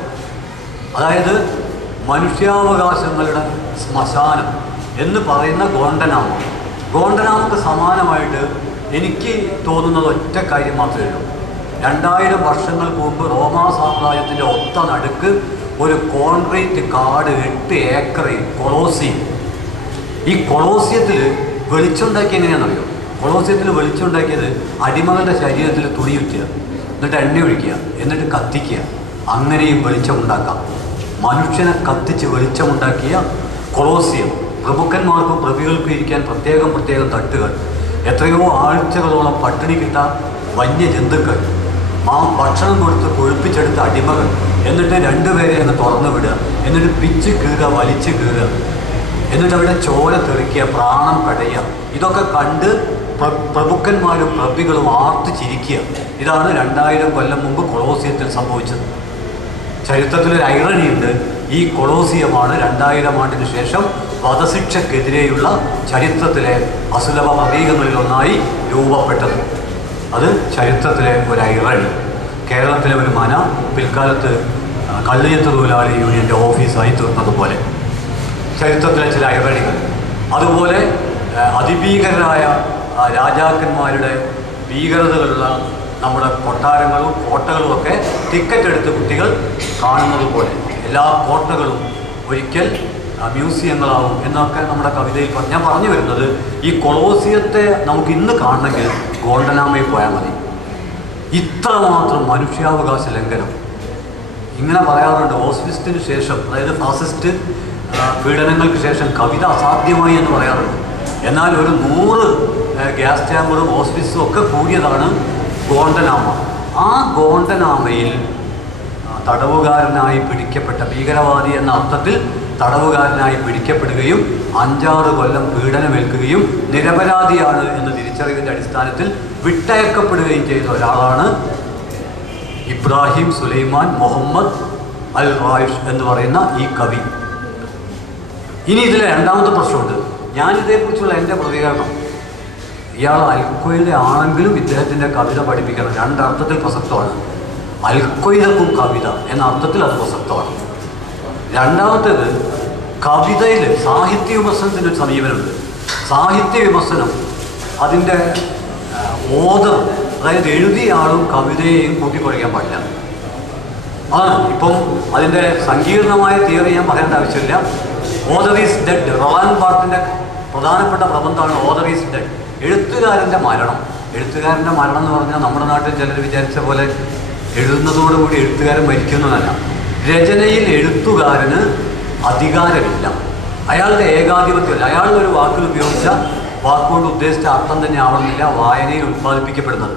അതായത് മനുഷ്യാവകാശങ്ങളുടെ ശ്മശാനം എന്ന് പറയുന്ന ഗോണ്ടനാമക്ക് സമാനമായിട്ട് എനിക്ക് തോന്നുന്നത് ഒറ്റ കാര്യം മാത്രമേ ഉള്ളൂ. 2000 വർഷങ്ങൾക്ക് മുമ്പ് റോമാ സാമ്രാജ്യത്തിൻ്റെ ഒത്ത നടുക്ക് ഒരു കോൺക്രീറ്റ് കാട് 8 ഏക്കർ കൊളോസിയം. ഈ കൊളോസിയത്തിൽ വെളിച്ചുണ്ടാക്കി എങ്ങനെയാണെന്നറിയോ? കൊളോസിയത്തിൽ വെളിച്ചുണ്ടാക്കിയത് അടിമകളുടെ ശരീരത്തിൽ തുണി വയ്ക്കുക, എന്നിട്ട് എണ്ണ ഒഴിക്കുക, എന്നിട്ട് കത്തിക്കുക. അങ്ങനെയും വെളിച്ചമുണ്ടാക്കാം. മനുഷ്യനെ കത്തിച്ച് വെളിച്ചമുണ്ടാക്കിയ കൊളോസിയം. പ്രമുഖന്മാർക്കും പ്രതികൾക്കും ഇരിക്കാൻ പ്രത്യേകം തട്ടുകൾ, എത്രയോ ആഴ്ചകളോളം പട്ടിണി കിട്ടാൻ വന്യജന്തുക്കൾ, ഭക്ഷണം കൊടുത്ത് കൊഴുപ്പിച്ചെടുത്ത അടിമകൾ, എന്നിട്ട് 2 പേരെ അങ്ങ് തുറന്നു വിടുക, എന്നിട്ട് പിച്ച് കീറുക, വലിച്ച് കീറുക, എന്നിട്ട് അവിടെ ചോര തെറിക്കുക, പ്രാണം കടയുക. ഇതൊക്കെ കണ്ട് പ്രഭുക്കന്മാരും പ്രതികളും ആർത്ത് ചിരിക്കുക. ഇതാണ് 2000 കൊല്ലം മുമ്പ് കൊളോസിയത്തിൽ സംഭവിച്ചത്. ചരിത്രത്തിലൊരു ഐറണിയുണ്ട്. ഈ കൊളോസിയമാണ് 2000 ആണ്ടിന് ശേഷം വധശിക്ഷക്കെതിരെയുള്ള ചരിത്രത്തിലെ അസുലഭ പ്രതീകങ്ങളിലൊന്നായി രൂപപ്പെട്ടത്. അത് ചരിത്രത്തിലെ ഒരു ഐറണി. കേരളത്തിലെ ഒരു മന പിൽക്കാലത്ത് കള്ളിയത്ത് തൊഴിലാളി യൂണിയൻ്റെ ഓഫീസായി തീർന്നതുപോലെ ചരിത്രത്തിലെ ചില ഐറണികൾ. അതുപോലെ അതിഭീകരരായ രാജാക്കന്മാരുടെ ഭീകരതകളുള്ള നമ്മുടെ കൊട്ടാരങ്ങളും കോട്ടകളും ഒക്കെ ടിക്കറ്റ് എടുത്ത് കുട്ടികൾ കാണുന്നത് പോലെ എല്ലാ കോട്ടകളും ഒരിക്കൽ മ്യൂസിയങ്ങളാവും എന്നൊക്കെ നമ്മുടെ കവിതയിൽ ഞാൻ പറഞ്ഞു വരുന്നത്. ഈ കൊളോസിയത്തെ നമുക്ക് ഇന്ന് കാണണമെങ്കിൽ ഗോണ്ടനാമയിൽ പോയാൽ മതി. ഇത്രമാത്രം മനുഷ്യാവകാശ ലംഘനം. ഇങ്ങനെ പറയാറുണ്ട്, ഓസ്വിസ്റ്റിന് ശേഷം, അതായത് ഫാസിസ്റ്റ് പീഡനങ്ങൾക്ക് ശേഷം കവിത അസാധ്യമായി എന്ന് പറയാറുണ്ട്. എന്നാൽ ഒരു 100 ഗ്യാസ് ചാമ്പറും ഓസ്വിസും ഒക്കെ കൂടിയതാണ് ഗോണ്ടനാമ. ആ ഗോണ്ടനാമയിൽ തടവുകാരനായി പിടിക്കപ്പെട്ട, ഭീകരവാദി എന്ന അർത്ഥത്തിൽ തടവുകാരനായി പിടിക്കപ്പെടുകയും 5-6 കൊല്ലം പീഡനമേൽക്കുകയും നിരപരാധിയാണ് എന്ന് തിരിച്ചറിവിൻ്റെ അടിസ്ഥാനത്തിൽ വിട്ടയക്കപ്പെടുകയും ചെയ്ത ഒരാളാണ് ഇബ്രാഹിം സുലൈമാൻ മുഹമ്മദ് അൽ റായിഷ് എന്ന് പറയുന്ന ഈ കവി. ഇനി ഇതിലെ രണ്ടാമത്തെ പ്രശ്നമുണ്ട്. ഞാനിതേക്കുറിച്ചുള്ള എൻ്റെ പ്രതികരണം, ഇയാൾ അൽഖ്വയ്ദ ആണെങ്കിലും ഇദ്ദേഹത്തിൻ്റെ കവിത പഠിപ്പിക്കണം. 2 അർത്ഥത്തിൽ പ്രസക്തമാണ്. അൽഖ്വയ്ദക്കും കവിത എന്ന അർത്ഥത്തിൽ അത് പ്രസക്തമാണ്. രണ്ടാമത്തേത്, കവിതയിൽ സാഹിത്യ വിമർശനത്തിൻ്റെ ഒരു സമീപനമുണ്ട്. സാഹിത്യ വിമർശനം അതിൻ്റെ ഓതർ, അതായത് എഴുതിയ ആളും കവിതയെയും കൂട്ടിക്കുറയ്ക്കാൻ പാടില്ല. അതാണ്. ഇപ്പം അതിൻ്റെ സങ്കീർണമായ തിയറി ഞാൻ പറയേണ്ട ആവശ്യമില്ല. Author is dead. റോളാൻ ബാർത്തിൻ്റെ പ്രധാനപ്പെട്ട പ്രബന്ധമാണ് ഓതറീസിൻ്റെ എഴുത്തുകാരൻ്റെ മരണം. എഴുത്തുകാരൻ്റെ മരണം എന്ന് പറഞ്ഞാൽ നമ്മുടെ നാട്ടിൽ ചിലർ വിചാരിച്ച പോലെ എഴുതുന്നതോടുകൂടി എഴുത്തുകാരൻ മരിക്കുന്നതല്ല. രചനയിൽ എഴുത്തുകാരന് അധികാരമില്ല, അയാളുടെ ഏകാധിപത്യമല്ല. അയാളുടെ ഒരു വാക്കിൽ ഉപയോഗിച്ച വാക്കുകൊണ്ട് ഉദ്ദേശിച്ച അർത്ഥം തന്നെ ആവണമെന്നില്ല വായനയിൽ ഉത്പാദിപ്പിക്കപ്പെടുന്നത്.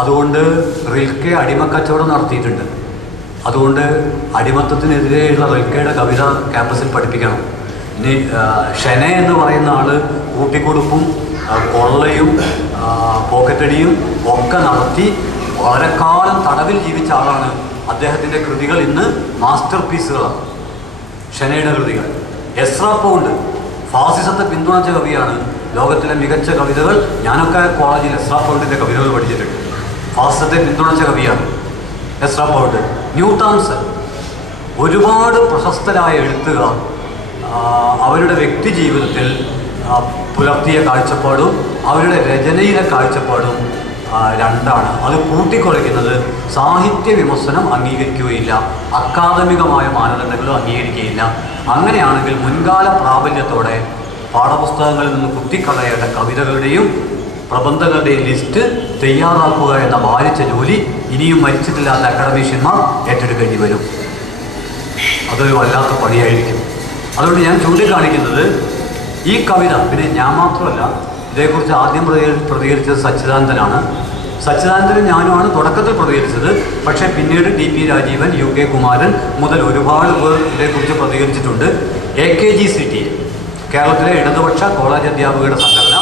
അതുകൊണ്ട് റിൽക്കെ അടിമക്കച്ചവടം നടത്തിയിട്ടുണ്ട്. അതുകൊണ്ട് അടിമത്തത്തിനെതിരെയുള്ള റിൽക്കയുടെ കവിത ക്യാമ്പസിൽ പഠിപ്പിക്കണം. ഇനി ഷെനെ എന്ന് പറയുന്ന ആൾ കൂട്ടിക്കൊടുപ്പും കൊള്ളയും പോക്കറ്റടിയും ഒക്കെ നടത്തി വളരെ കാലം തടവിൽ ജീവിച്ച ആളാണ്. അദ്ദേഹത്തിൻ്റെ കൃതികൾ ഇന്ന് മാസ്റ്റർ പീസുകളാണ്, ഷെനയുടെ കൃതികൾ. എസ്രാ പൗണ്ട് ഫാസിസത്തെ പിന്തുണച്ച കവിയാണ്. ലോകത്തിലെ മികച്ച കവിതകൾ, ഞാനൊക്കെ കോളേജിൽ എസ്രാ പൗണ്ടിൻ്റെ കവിതകൾ പഠിച്ചിട്ടുണ്ട്. ഫാസിസത്തെ പിന്തുണച്ച കവിയാണ് എസ്രാ പൗണ്ട്. ന്യൂ തോംസൺ, ഒരുപാട് പ്രശസ്തരായ എഴുത്തുകാർ അവരുടെ വ്യക്തി ജീവിതത്തിൽ പുലർത്തിയ കാഴ്ചപ്പാടും അവരുടെ രചനയിലെ കാഴ്ചപ്പാടും രണ്ടാണ്. അത് കൂട്ടിക്കുറയ്ക്കുന്നത് സാഹിത്യ വിമർശനം അംഗീകരിക്കുകയില്ല, അക്കാദമികമായ മാനദണ്ഡങ്ങളും അംഗീകരിക്കുകയില്ല. അങ്ങനെയാണെങ്കിൽ മുൻകാല പ്രാബല്യത്തോടെ പാഠപുസ്തകങ്ങളിൽ നിന്ന് കുത്തിക്കളയേണ്ട കവിതകളുടെയും പ്രബന്ധങ്ങളുടെയും ലിസ്റ്റ് തയ്യാറാക്കുക എന്ന ഭാരിച്ച ജോലി ഇനിയും മരിച്ചിട്ടില്ലാത്ത അക്കാഡമീഷ്യന്മാർ ഏറ്റെടുക്കേണ്ടി വരും. അതൊരു വല്ലാത്ത പണിയായിരിക്കും. അതുകൊണ്ട് ഞാൻ ചൂണ്ടിക്കാണിക്കുന്നത് ഈ കവിത, പിന്നെ ഞാൻ മാത്രമല്ല, ഇതേക്കുറിച്ച് ആദ്യം പ്രതികരിച്ചത് സച്ചിദാനന്ദനാണ്. സച്ചിദാനന്ദനും ഞാനുമാണ് തുടക്കത്തിൽ പ്രതികരിച്ചത്. പക്ഷേ പിന്നീട് T P Rajeevan, U K Kumaran മുതൽ ഒരുപാട് പേർ ഇതേക്കുറിച്ച് പ്രതികരിച്ചിട്ടുണ്ട്. AKGCT, കേരളത്തിലെ ഇടതുപക്ഷ കോളേജ് അധ്യാപകരുടെ സംഘടന,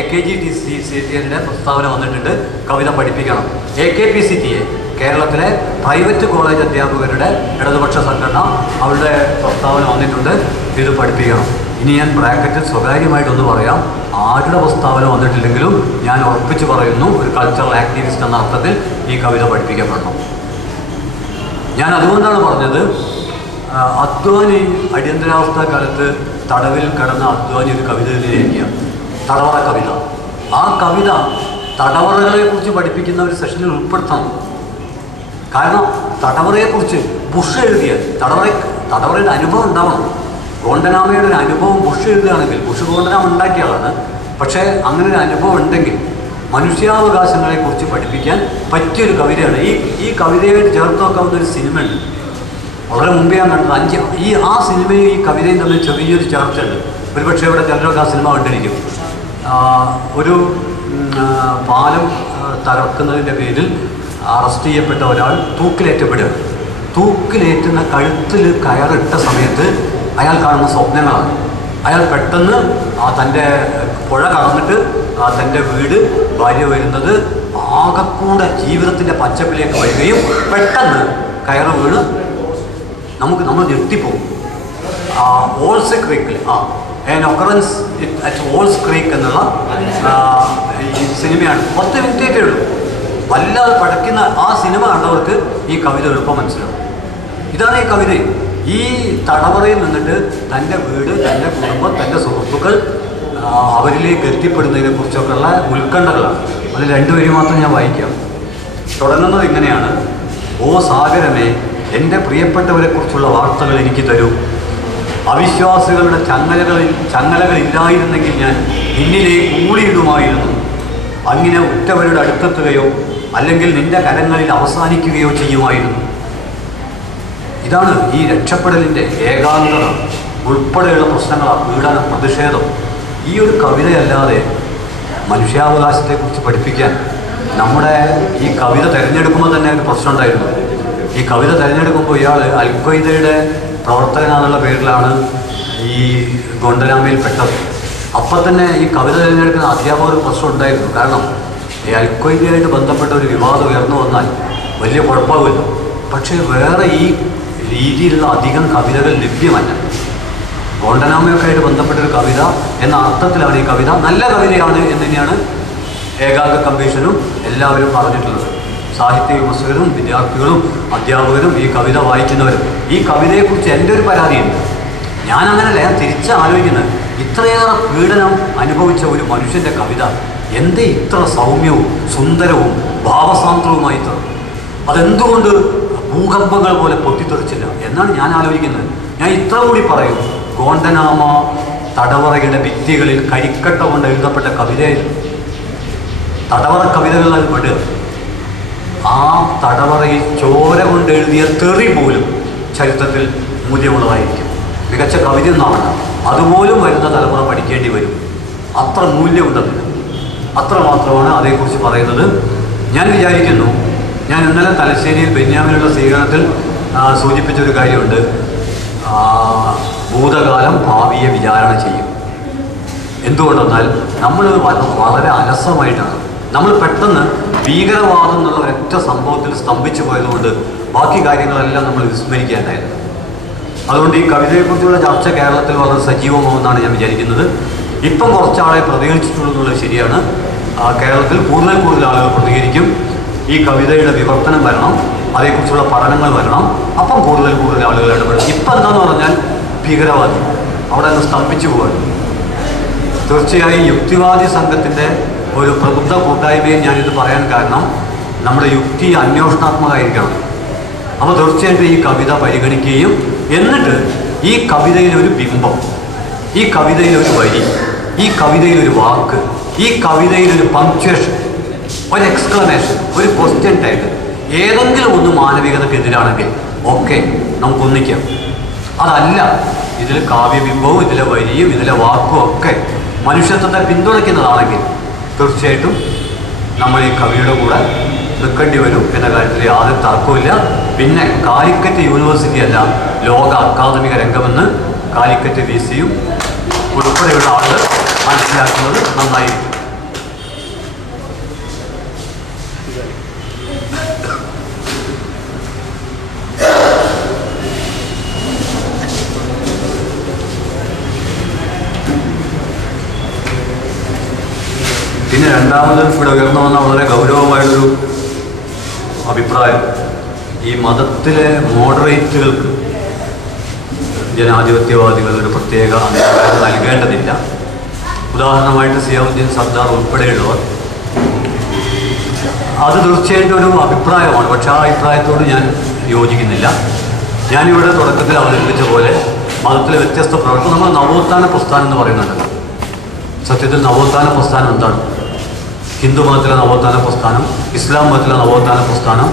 AKGCT-യുടെ പ്രസ്താവന വന്നിട്ടുണ്ട്, കവിത പഠിപ്പിക്കണം. AKPCTA, കേരളത്തിലെ പ്രൈവറ്റ് കോളേജ് അധ്യാപകരുടെ ഇടതുപക്ഷ സംഘടന, അവരുടെ പ്രസ്താവന വന്നിട്ടുണ്ട്, ഇത് പഠിപ്പിക്കണം. ഇനി ഞാൻ ബ്രാക്കറ്റിൽ സ്വകാര്യമായിട്ടൊന്ന് പറയാം, ആരുടെ പ്രസ്താവന വന്നിട്ടില്ലെങ്കിലും ഞാൻ ഉറപ്പിച്ച് പറയുന്നു, ഒരു കൾച്ചറൽ ആക്ടിവിസ്റ്റ് എന്ന അർത്ഥത്തിൽ ഈ കവിത പഠിപ്പിക്കപ്പെടണം. ഞാൻ അതുകൊണ്ടാണ് പറഞ്ഞത്, അദ്വാനി അടിയന്തരാവസ്ഥ കാലത്ത് തടവിൽ കിടന്ന അദ്വാനി ഒരു കവിത എഴുതിയിരിക്കുക, തടവറ കവിത. ആ കവിത തടവറകളെക്കുറിച്ച് പഠിപ്പിക്കുന്ന ഒരു സെഷനിൽ ഉൾപ്പെടുത്തണം. കാരണം തടവറയെക്കുറിച്ച് ബുഷ് എഴുതിയ തടവറയുടെ അനുഭവം ഉണ്ടാവണം. ഗോണ്ടനാമയുടെ ഒരു അനുഭവം ബുഷ് എഴുതുകയാണെങ്കിൽ, ബുഷ് ഗോണ്ടനാമ ഉണ്ടാക്കിയതാണ്, പക്ഷേ അങ്ങനെ ഒരു അനുഭവം ഉണ്ടെങ്കിൽ മനുഷ്യാവകാശങ്ങളെക്കുറിച്ച് പഠിപ്പിക്കാൻ പറ്റിയൊരു കവിതയാണ്. ഈ കവിതയായിട്ട് ചേർത്ത് നോക്കാവുന്ന ഒരു സിനിമയുണ്ട്, വളരെ മുമ്പേ ഞാൻ കണ്ടത്. ആ സിനിമയും ഈ കവിതയും തമ്മിൽ ചെറിയൊരു ചർച്ചയുണ്ട്. ഒരുപക്ഷെ ഇവിടെ ചിലരൊക്കെ ആ സിനിമ കണ്ടിരിക്കും. ഒരു പാലം തകർക്കുന്നതിൻ്റെ പേരിൽ അറസ്റ്റ് ചെയ്യപ്പെട്ട ഒരാൾ തൂക്കിലേറ്റപ്പെടുകയാണ്. തൂക്കിലേറ്റുന്ന കഴുത്തിൽ കയറിട്ട സമയത്ത് അയാൾ കാണുന്ന സ്വപ്നങ്ങളാണ്. അയാൾ പെട്ടെന്ന് തൻ്റെ പുഴ കടന്നിട്ട് തൻ്റെ വീട്, ഭാര്യ വരുന്നത്, ആകെക്കൂടെ ജീവിതത്തിൻ്റെ പച്ചപ്പിലേക്ക് വരികയും പെട്ടെന്ന് കയറ് വീണ് നമ്മൾ ഞെട്ടിപ്പോകും. ഓൾസ് ക്രീക്കിൽ ആൻ ഒക്കറൻസ് അറ്റ് ഓൾസ് ക്രീക്ക് എന്നുള്ള ഈ സിനിമയാണ്. 10 മിനിറ്റേ ഉള്ളൂ. വല്ലാതെ പടയ്ക്കുന്ന ആ സിനിമ കണ്ടവർക്ക് ഈ കവിത എളുപ്പം മനസ്സിലാവും. ഇതാണ് ഈ കവിത. ഈ തടവറയിൽ നിന്നിട്ട് തൻ്റെ വീട്, തൻ്റെ കുടുംബം, തൻ്റെ സുഹൃത്തുക്കൾ അവരിലേക്ക് എത്തിപ്പെടുന്നതിനെ കുറിച്ചൊക്കെയുള്ള ഉത്കണ്ഠകളാണ്. അതിൽ 2 വരി മാത്രം ഞാൻ വായിക്കാം. തുടങ്ങുന്നത് ഇങ്ങനെയാണ്: ഓ സാഗരമേ, എൻ്റെ പ്രിയപ്പെട്ടവരെക്കുറിച്ചുള്ള വാർത്തകൾ എനിക്ക് തരൂ. അവിശ്വാസികളുടെ ചങ്ങലകളില്ലായിരുന്നെങ്കിൽ ഞാൻ നിന്നിലേക്ക് ഊളിയിടുമായിരുന്നു. അങ്ങനെ ഉറ്റവരുടെ അടുത്തെത്തുകയോ അല്ലെങ്കിൽ നിന്റെ കരങ്ങളിൽ അവസാനിക്കുകയോ ചെയ്യുമായിരുന്നു. ഇതാണ് ഈ രക്ഷപ്പെടലിൻ്റെ ഏകാന്തത ഉൾപ്പെടെയുള്ള പ്രശ്നങ്ങളാണ്, പീഡനം, പ്രതിഷേധം. ഈ ഒരു കവിതയല്ലാതെ മനുഷ്യാവകാശത്തെക്കുറിച്ച് പഠിപ്പിക്കാൻ നമ്മുടെ ഈ കവിത തിരഞ്ഞെടുക്കുമ്പോൾ തന്നെ ഒരു പ്രശ്നം ഉണ്ടായിരുന്നു. ഈ കവിത തിരഞ്ഞെടുക്കുമ്പോൾ ഇയാൾ അൽ-ഖ്വയ്ദയുടെ പ്രവർത്തകനാണെന്നുള്ള പേരിലാണ് ഈ ഗോണ്ടനാമയിൽ പെട്ടത്. അപ്പം തന്നെ ഈ കവിത തിരഞ്ഞെടുക്കുന്ന അധ്യാപകർ പ്രശ്നം ഉണ്ടായിരുന്നു. കാരണം ഈ അൽ-ഖ്വയ്ദയായിട്ട് ബന്ധപ്പെട്ട ഒരു വിവാദം ഉയർന്നു വന്നാൽ വലിയ കുഴപ്പമില്ല. പക്ഷേ വേറെ ഈ രീതിയിലുള്ള അധികം കവിതകൾ ലഭ്യമല്ല. ഗോണ്ടനാമയൊക്കെ ആയിട്ട് ബന്ധപ്പെട്ടൊരു കവിത എന്ന അർത്ഥത്തിലാണ് ഈ കവിത. നല്ല കവിതയാണ് എന്ന് തന്നെയാണ് ഏകാംഗ കമ്മീഷനും എല്ലാവരും പറഞ്ഞിട്ടുള്ളത്. സാഹിത്യ വിമർശകരും വിദ്യാർത്ഥികളും അധ്യാപകരും ഈ കവിത വായിക്കുന്നവരും. ഈ കവിതയെക്കുറിച്ച് എൻ്റെ ഒരു പരാതിയുണ്ട്. ഞാനങ്ങനല്ല, ഞാൻ തിരിച്ച് ആലോചിക്കുന്നത്, ഇത്രയേറെ പീഡനം അനുഭവിച്ച ഒരു മനുഷ്യൻ്റെ കവിത എന്തേ ഇത്ര സൗമ്യവും സുന്ദരവും ഭാവസാന്ദ്രവുമായി തീർന്നു? അതെന്തുകൊണ്ട് ഭൂകമ്പങ്ങൾ പോലെ പൊട്ടിത്തെറിച്ചില്ല എന്നാണ് ഞാൻ ആലോചിക്കുന്നത്. ഞാൻ ഇത്ര കൂടി പറയും, ഗോണ്ടനാമ തടവറയുടെ ഭിത്തികളിൽ കരിക്കട്ട കൊണ്ട് എഴുതപ്പെട്ട കവിതയായിരുന്നു. തടവറ കവിതകൾ അത് പെടുക. ആ തടവറയിൽ ചോര കൊണ്ട് എഴുതിയ തെറി പോലും ചരിത്രത്തിൽ മൂല്യമുള്ളതായിരിക്കും. മികച്ച കവിത എന്നാണ്. അതുപോലും വരുന്ന തലമുറ പഠിക്കേണ്ടി വരും. അത്ര മൂല്യമുണ്ടെന്നില്ല. അത്ര മാത്രമാണ് അതേക്കുറിച്ച് പറയുന്നത്. ഞാൻ വിചാരിക്കുന്നു, ഞാൻ ഇന്നലെ തലശ്ശേരിയിൽ ബെന്യാമിനുള്ള സ്വീകരണത്തിൽ സൂചിപ്പിച്ചൊരു കാര്യമുണ്ട്. ഭൂതകാലം ഭാവിയെ വിചാരണ ചെയ്യും. എന്തുകൊണ്ടെന്നാൽ നമ്മൾ വളരെ അലസമായിട്ടാണ്. നമ്മൾ പെട്ടെന്ന് ഭീകരവാദം എന്നുള്ള ഒരൊറ്റ സംഭവത്തിൽ സ്തംഭിച്ചു പോയതുകൊണ്ട് ബാക്കി കാര്യങ്ങളെല്ലാം നമ്മൾ വിസ്മരിക്കേണ്ടായിരുന്നു. അതുകൊണ്ട് ഈ കവിതയെക്കുറിച്ചുള്ള ചർച്ച കേരളത്തിൽ വളരെ സജീവമാവുമെന്നാണ് ഞാൻ വിചാരിക്കുന്നത്. ഇപ്പം കുറച്ചാളെ പ്രതികരിച്ചിട്ടുള്ളൂ എന്നുള്ളത് ശരിയാണ്. കേരളത്തിൽ കൂടുതൽ ആളുകൾ പ്രതികരിക്കും. ഈ കവിതയുടെ വിവർത്തനം വരണം, അതേക്കുറിച്ചുള്ള പഠനങ്ങൾ വരണം. അപ്പം കൂടുതൽ ആളുകൾ ഇടപെടും. ഇപ്പം എന്താന്ന് പറഞ്ഞാൽ ഭീകരവാദി അവിടെ നിന്ന് സ്തംഭിച്ചു പോവാണ്. തീർച്ചയായും യുക്തിവാദി സംഘത്തിൻ്റെ ഒരു പ്രബുദ്ധ കൂട്ടായ്മയിൽ ഞാനിത് പറയാൻ കാരണം നമ്മുടെ യുക്തി അന്വേഷണാത്മകമായിരിക്കണം. അപ്പോൾ തീർച്ചയായിട്ടും ഈ കവിത പരിഗണിക്കുകയും എന്നിട്ട് ഈ കവിതയിലൊരു ബിംബം, ഈ കവിതയിലൊരു വരി, ഈ കവിതയിലൊരു വാക്ക്, ഈ കവിതയിലൊരു പങ്ക്ച്വേഷൻ, ഒരു എക്സ്ക്ലമേഷൻ, ഒരു ക്വസ്റ്റ്യൻ ടൈപ്പ്, ഏതെങ്കിലും ഒന്ന് മാനവികതക്കെതിരാണെങ്കിൽ ഓക്കെ, നമുക്കൊന്നിക്കാം. അതല്ല, ഇതിൽ കാവ്യബിംബവും ഇതിലെ വരിയും ഇതിലെ വാക്കും ഒക്കെ മനുഷ്യത്വത്തെ പിന്തുണയ്ക്കുന്നതാണെങ്കിൽ തീർച്ചയായിട്ടും നമ്മൾ ഈ കവിയുടെ കൂടെ നിൽക്കേണ്ടി വരും എന്ന കാര്യത്തിൽ യാതൊരു തർക്കമില്ല. പിന്നെ കാലിക്കറ്റ് യൂണിവേഴ്സിറ്റി അല്ല ലോക അക്കാദമിക രംഗമെന്ന് കാലിക്കറ്റ് VCയും ഉൾപ്പെടെയുള്ള ആളുകൾ മനസ്സിലാക്കുന്നത് നന്നായിരിക്കും. പിന്നെ രണ്ടാമത് ഇവിടെ ഉയർന്നു വന്ന വളരെ ഗൗരവമായൊരു അഭിപ്രായം, ഈ മതത്തിലെ മോഡറേറ്റുകൾക്ക് ജനാധിപത്യവാദികൾ ഒരു പ്രത്യേക അംഗീകാരം നൽകേണ്ടതില്ല. ഉദാഹരണമായിട്ട് സിയാവുദ്ദീൻ സർദാർ ഉൾപ്പെടെയുള്ളവർ. അത് തീർച്ചയായിട്ടും ഒരു അഭിപ്രായമാണ്. പക്ഷേ ആ അഭിപ്രായത്തോട് ഞാൻ യോജിക്കുന്നില്ല. ഞാനിവിടെ തുടക്കത്തിൽ അവതരിപ്പിച്ച പോലെ മതത്തിലെ വ്യത്യസ്ത പ്രവർത്തനം, നമ്മൾ നവോത്ഥാന പ്രസ്ഥാനം എന്ന് പറയുന്നുണ്ട്. സത്യത്തിൽ നവോത്ഥാന പ്രസ്ഥാനം എന്താണ്? ഹിന്ദു മതത്തിലെ നവോത്ഥാന പ്രസ്ഥാനം, ഇസ്ലാം മതത്തിലെ നവോത്ഥാന പ്രസ്ഥാനം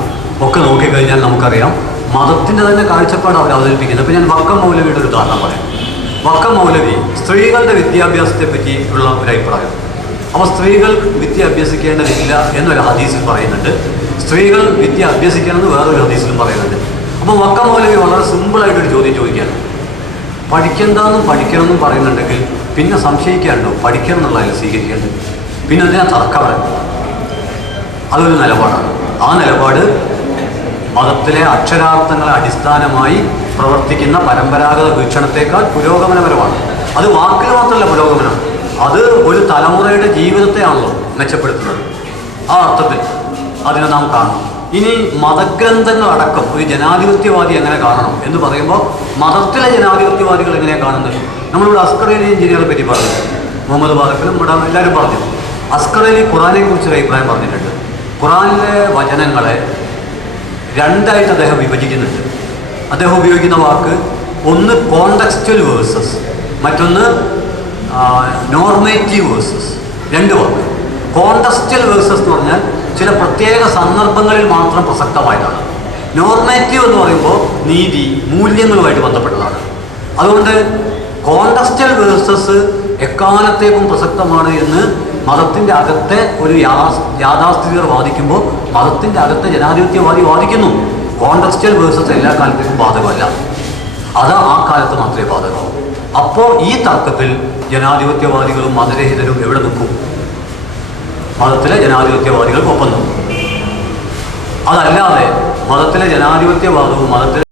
ഒക്കെ നോക്കിക്കഴിഞ്ഞാൽ നമുക്കറിയാം മതത്തിൻ്റെ തന്നെ കാഴ്ചപ്പാട് അവർ അവതരിപ്പിക്കുന്നത്. ഇപ്പോൾ ഞാൻ വക്കം മൗലവിയുടെ ഒരു ഉദാഹരണം പറയാം. വക്കം മൗലവി സ്ത്രീകളുടെ വിദ്യാഭ്യാസത്തെ പറ്റി ഉള്ള ഒരു അഭിപ്രായം. അപ്പോൾ സ്ത്രീകൾ വിദ്യ അഭ്യസിക്കേണ്ടതില്ല എന്നൊരു ഹദീസിൽ പറയുന്നുണ്ട്, സ്ത്രീകൾ വിദ്യ അഭ്യസിക്കണമെന്ന് വേറൊരു ഹദീസിലും പറയുന്നുണ്ട്. അപ്പോൾ വക്കം മൗലവി വളരെ സിമ്പിളായിട്ടൊരു ചോദ്യം ചോദിക്കുകയാണ്. പഠിക്കണമെന്നും പറയുന്നുണ്ടെങ്കിൽ പിന്നെ സംശയിക്കാണ്ടോ? പഠിക്കണം എന്നുള്ളതിൽ സ്വീകരിക്കേണ്ടത്, പിന്നെ എന്തിനാ തർക്കം? അതൊരു നിലപാടാണ്. ആ നിലപാട് മതത്തിലെ അക്ഷരാർത്ഥങ്ങളെ അടിസ്ഥാനമായി പ്രവർത്തിക്കുന്ന പരമ്പരാഗത വീക്ഷണത്തേക്കാൾ പുരോഗമനപരമാണ്. അത് വാക്കിൽ മാത്രമല്ല പുരോഗമനം, അത് ഒരു തലമുറയുടെ ജീവിതത്തെയാണല്ലോ മെച്ചപ്പെടുത്തുന്നത്. ആ അർത്ഥത്തിൽ അതിനെ നാം കാണണം. ഇനി മതഗ്രന്ഥങ്ങളടക്കം ഒരു ജനാധിപത്യവാദി എങ്ങനെ കാണണം എന്ന് പറയുമ്പോൾ മതത്തിലെ ജനാധിപത്യവാദികൾ എങ്ങനെയാണ് കാണുന്നത്? നമ്മളിവിടെ അസ്കർ അലി എഞ്ചിനീയറെ പറ്റി പറഞ്ഞു, മുഹമ്മദ് ബാറക്കിലും ഇവിടെ എല്ലാവരും പറഞ്ഞു. അസ്കർ അലി ഖുറാനെ കുറിച്ചൊരു അഭിപ്രായം പറഞ്ഞിട്ടുണ്ട്. ഖുറാനിലെ വചനങ്ങളെ രണ്ടായിട്ട് അദ്ദേഹം വിഭജിക്കുന്നുണ്ട്. അദ്ദേഹം ഉപയോഗിക്കുന്ന വാക്ക് ഒന്ന് കോണ്ടക്സ്റ്റൽ വേഴ്സസ്, മറ്റൊന്ന് നോർമേറ്റീവ് വേഴ്സസ്. രണ്ട് വാക്ക്. കോണ്ടക്സ്റ്റൽ വേഴ്സസ് എന്ന് പറഞ്ഞാൽ ചില പ്രത്യേക സന്ദർഭങ്ങളിൽ മാത്രം പ്രസക്തമായതാണ്. നോർമേറ്റീവ് എന്ന് പറയുമ്പോൾ നീതി, മൂല്യങ്ങളുമായിട്ട് ബന്ധപ്പെട്ടതാണ്. അതുകൊണ്ട് കോണ്ടക്സ്റ്റൽ വേഴ്സസ് എക്കാലത്തേക്കും പ്രസക്തമാണ് എന്ന് മതത്തിൻ്റെ അകത്തെ ഒരു യാഥാസ്ഥിതികർ വാദിക്കുമ്പോൾ മതത്തിൻ്റെ അകത്തെ ജനാധിപത്യവാദി വാദിക്കുന്നു. കോണ്ടക്സ്റ്റൽ വേഴ്സസ് എല്ലാ കാലത്തേക്കും ബാധകമല്ല, അത് ആ കാലത്ത് മാത്രമേ ബാധകമാവൂ. അപ്പോൾ ഈ തർക്കത്തിൽ ജനാധിപത്യവാദികളും മതരഹിതരും എവിടെ നിൽക്കും? മതത്തിലെ ജനാധിപത്യവാദികൾക്കൊപ്പം നിൽക്കും. അതല്ലാതെ മതത്തിലെ ജനാധിപത്യവാദവും മതത്തിലെ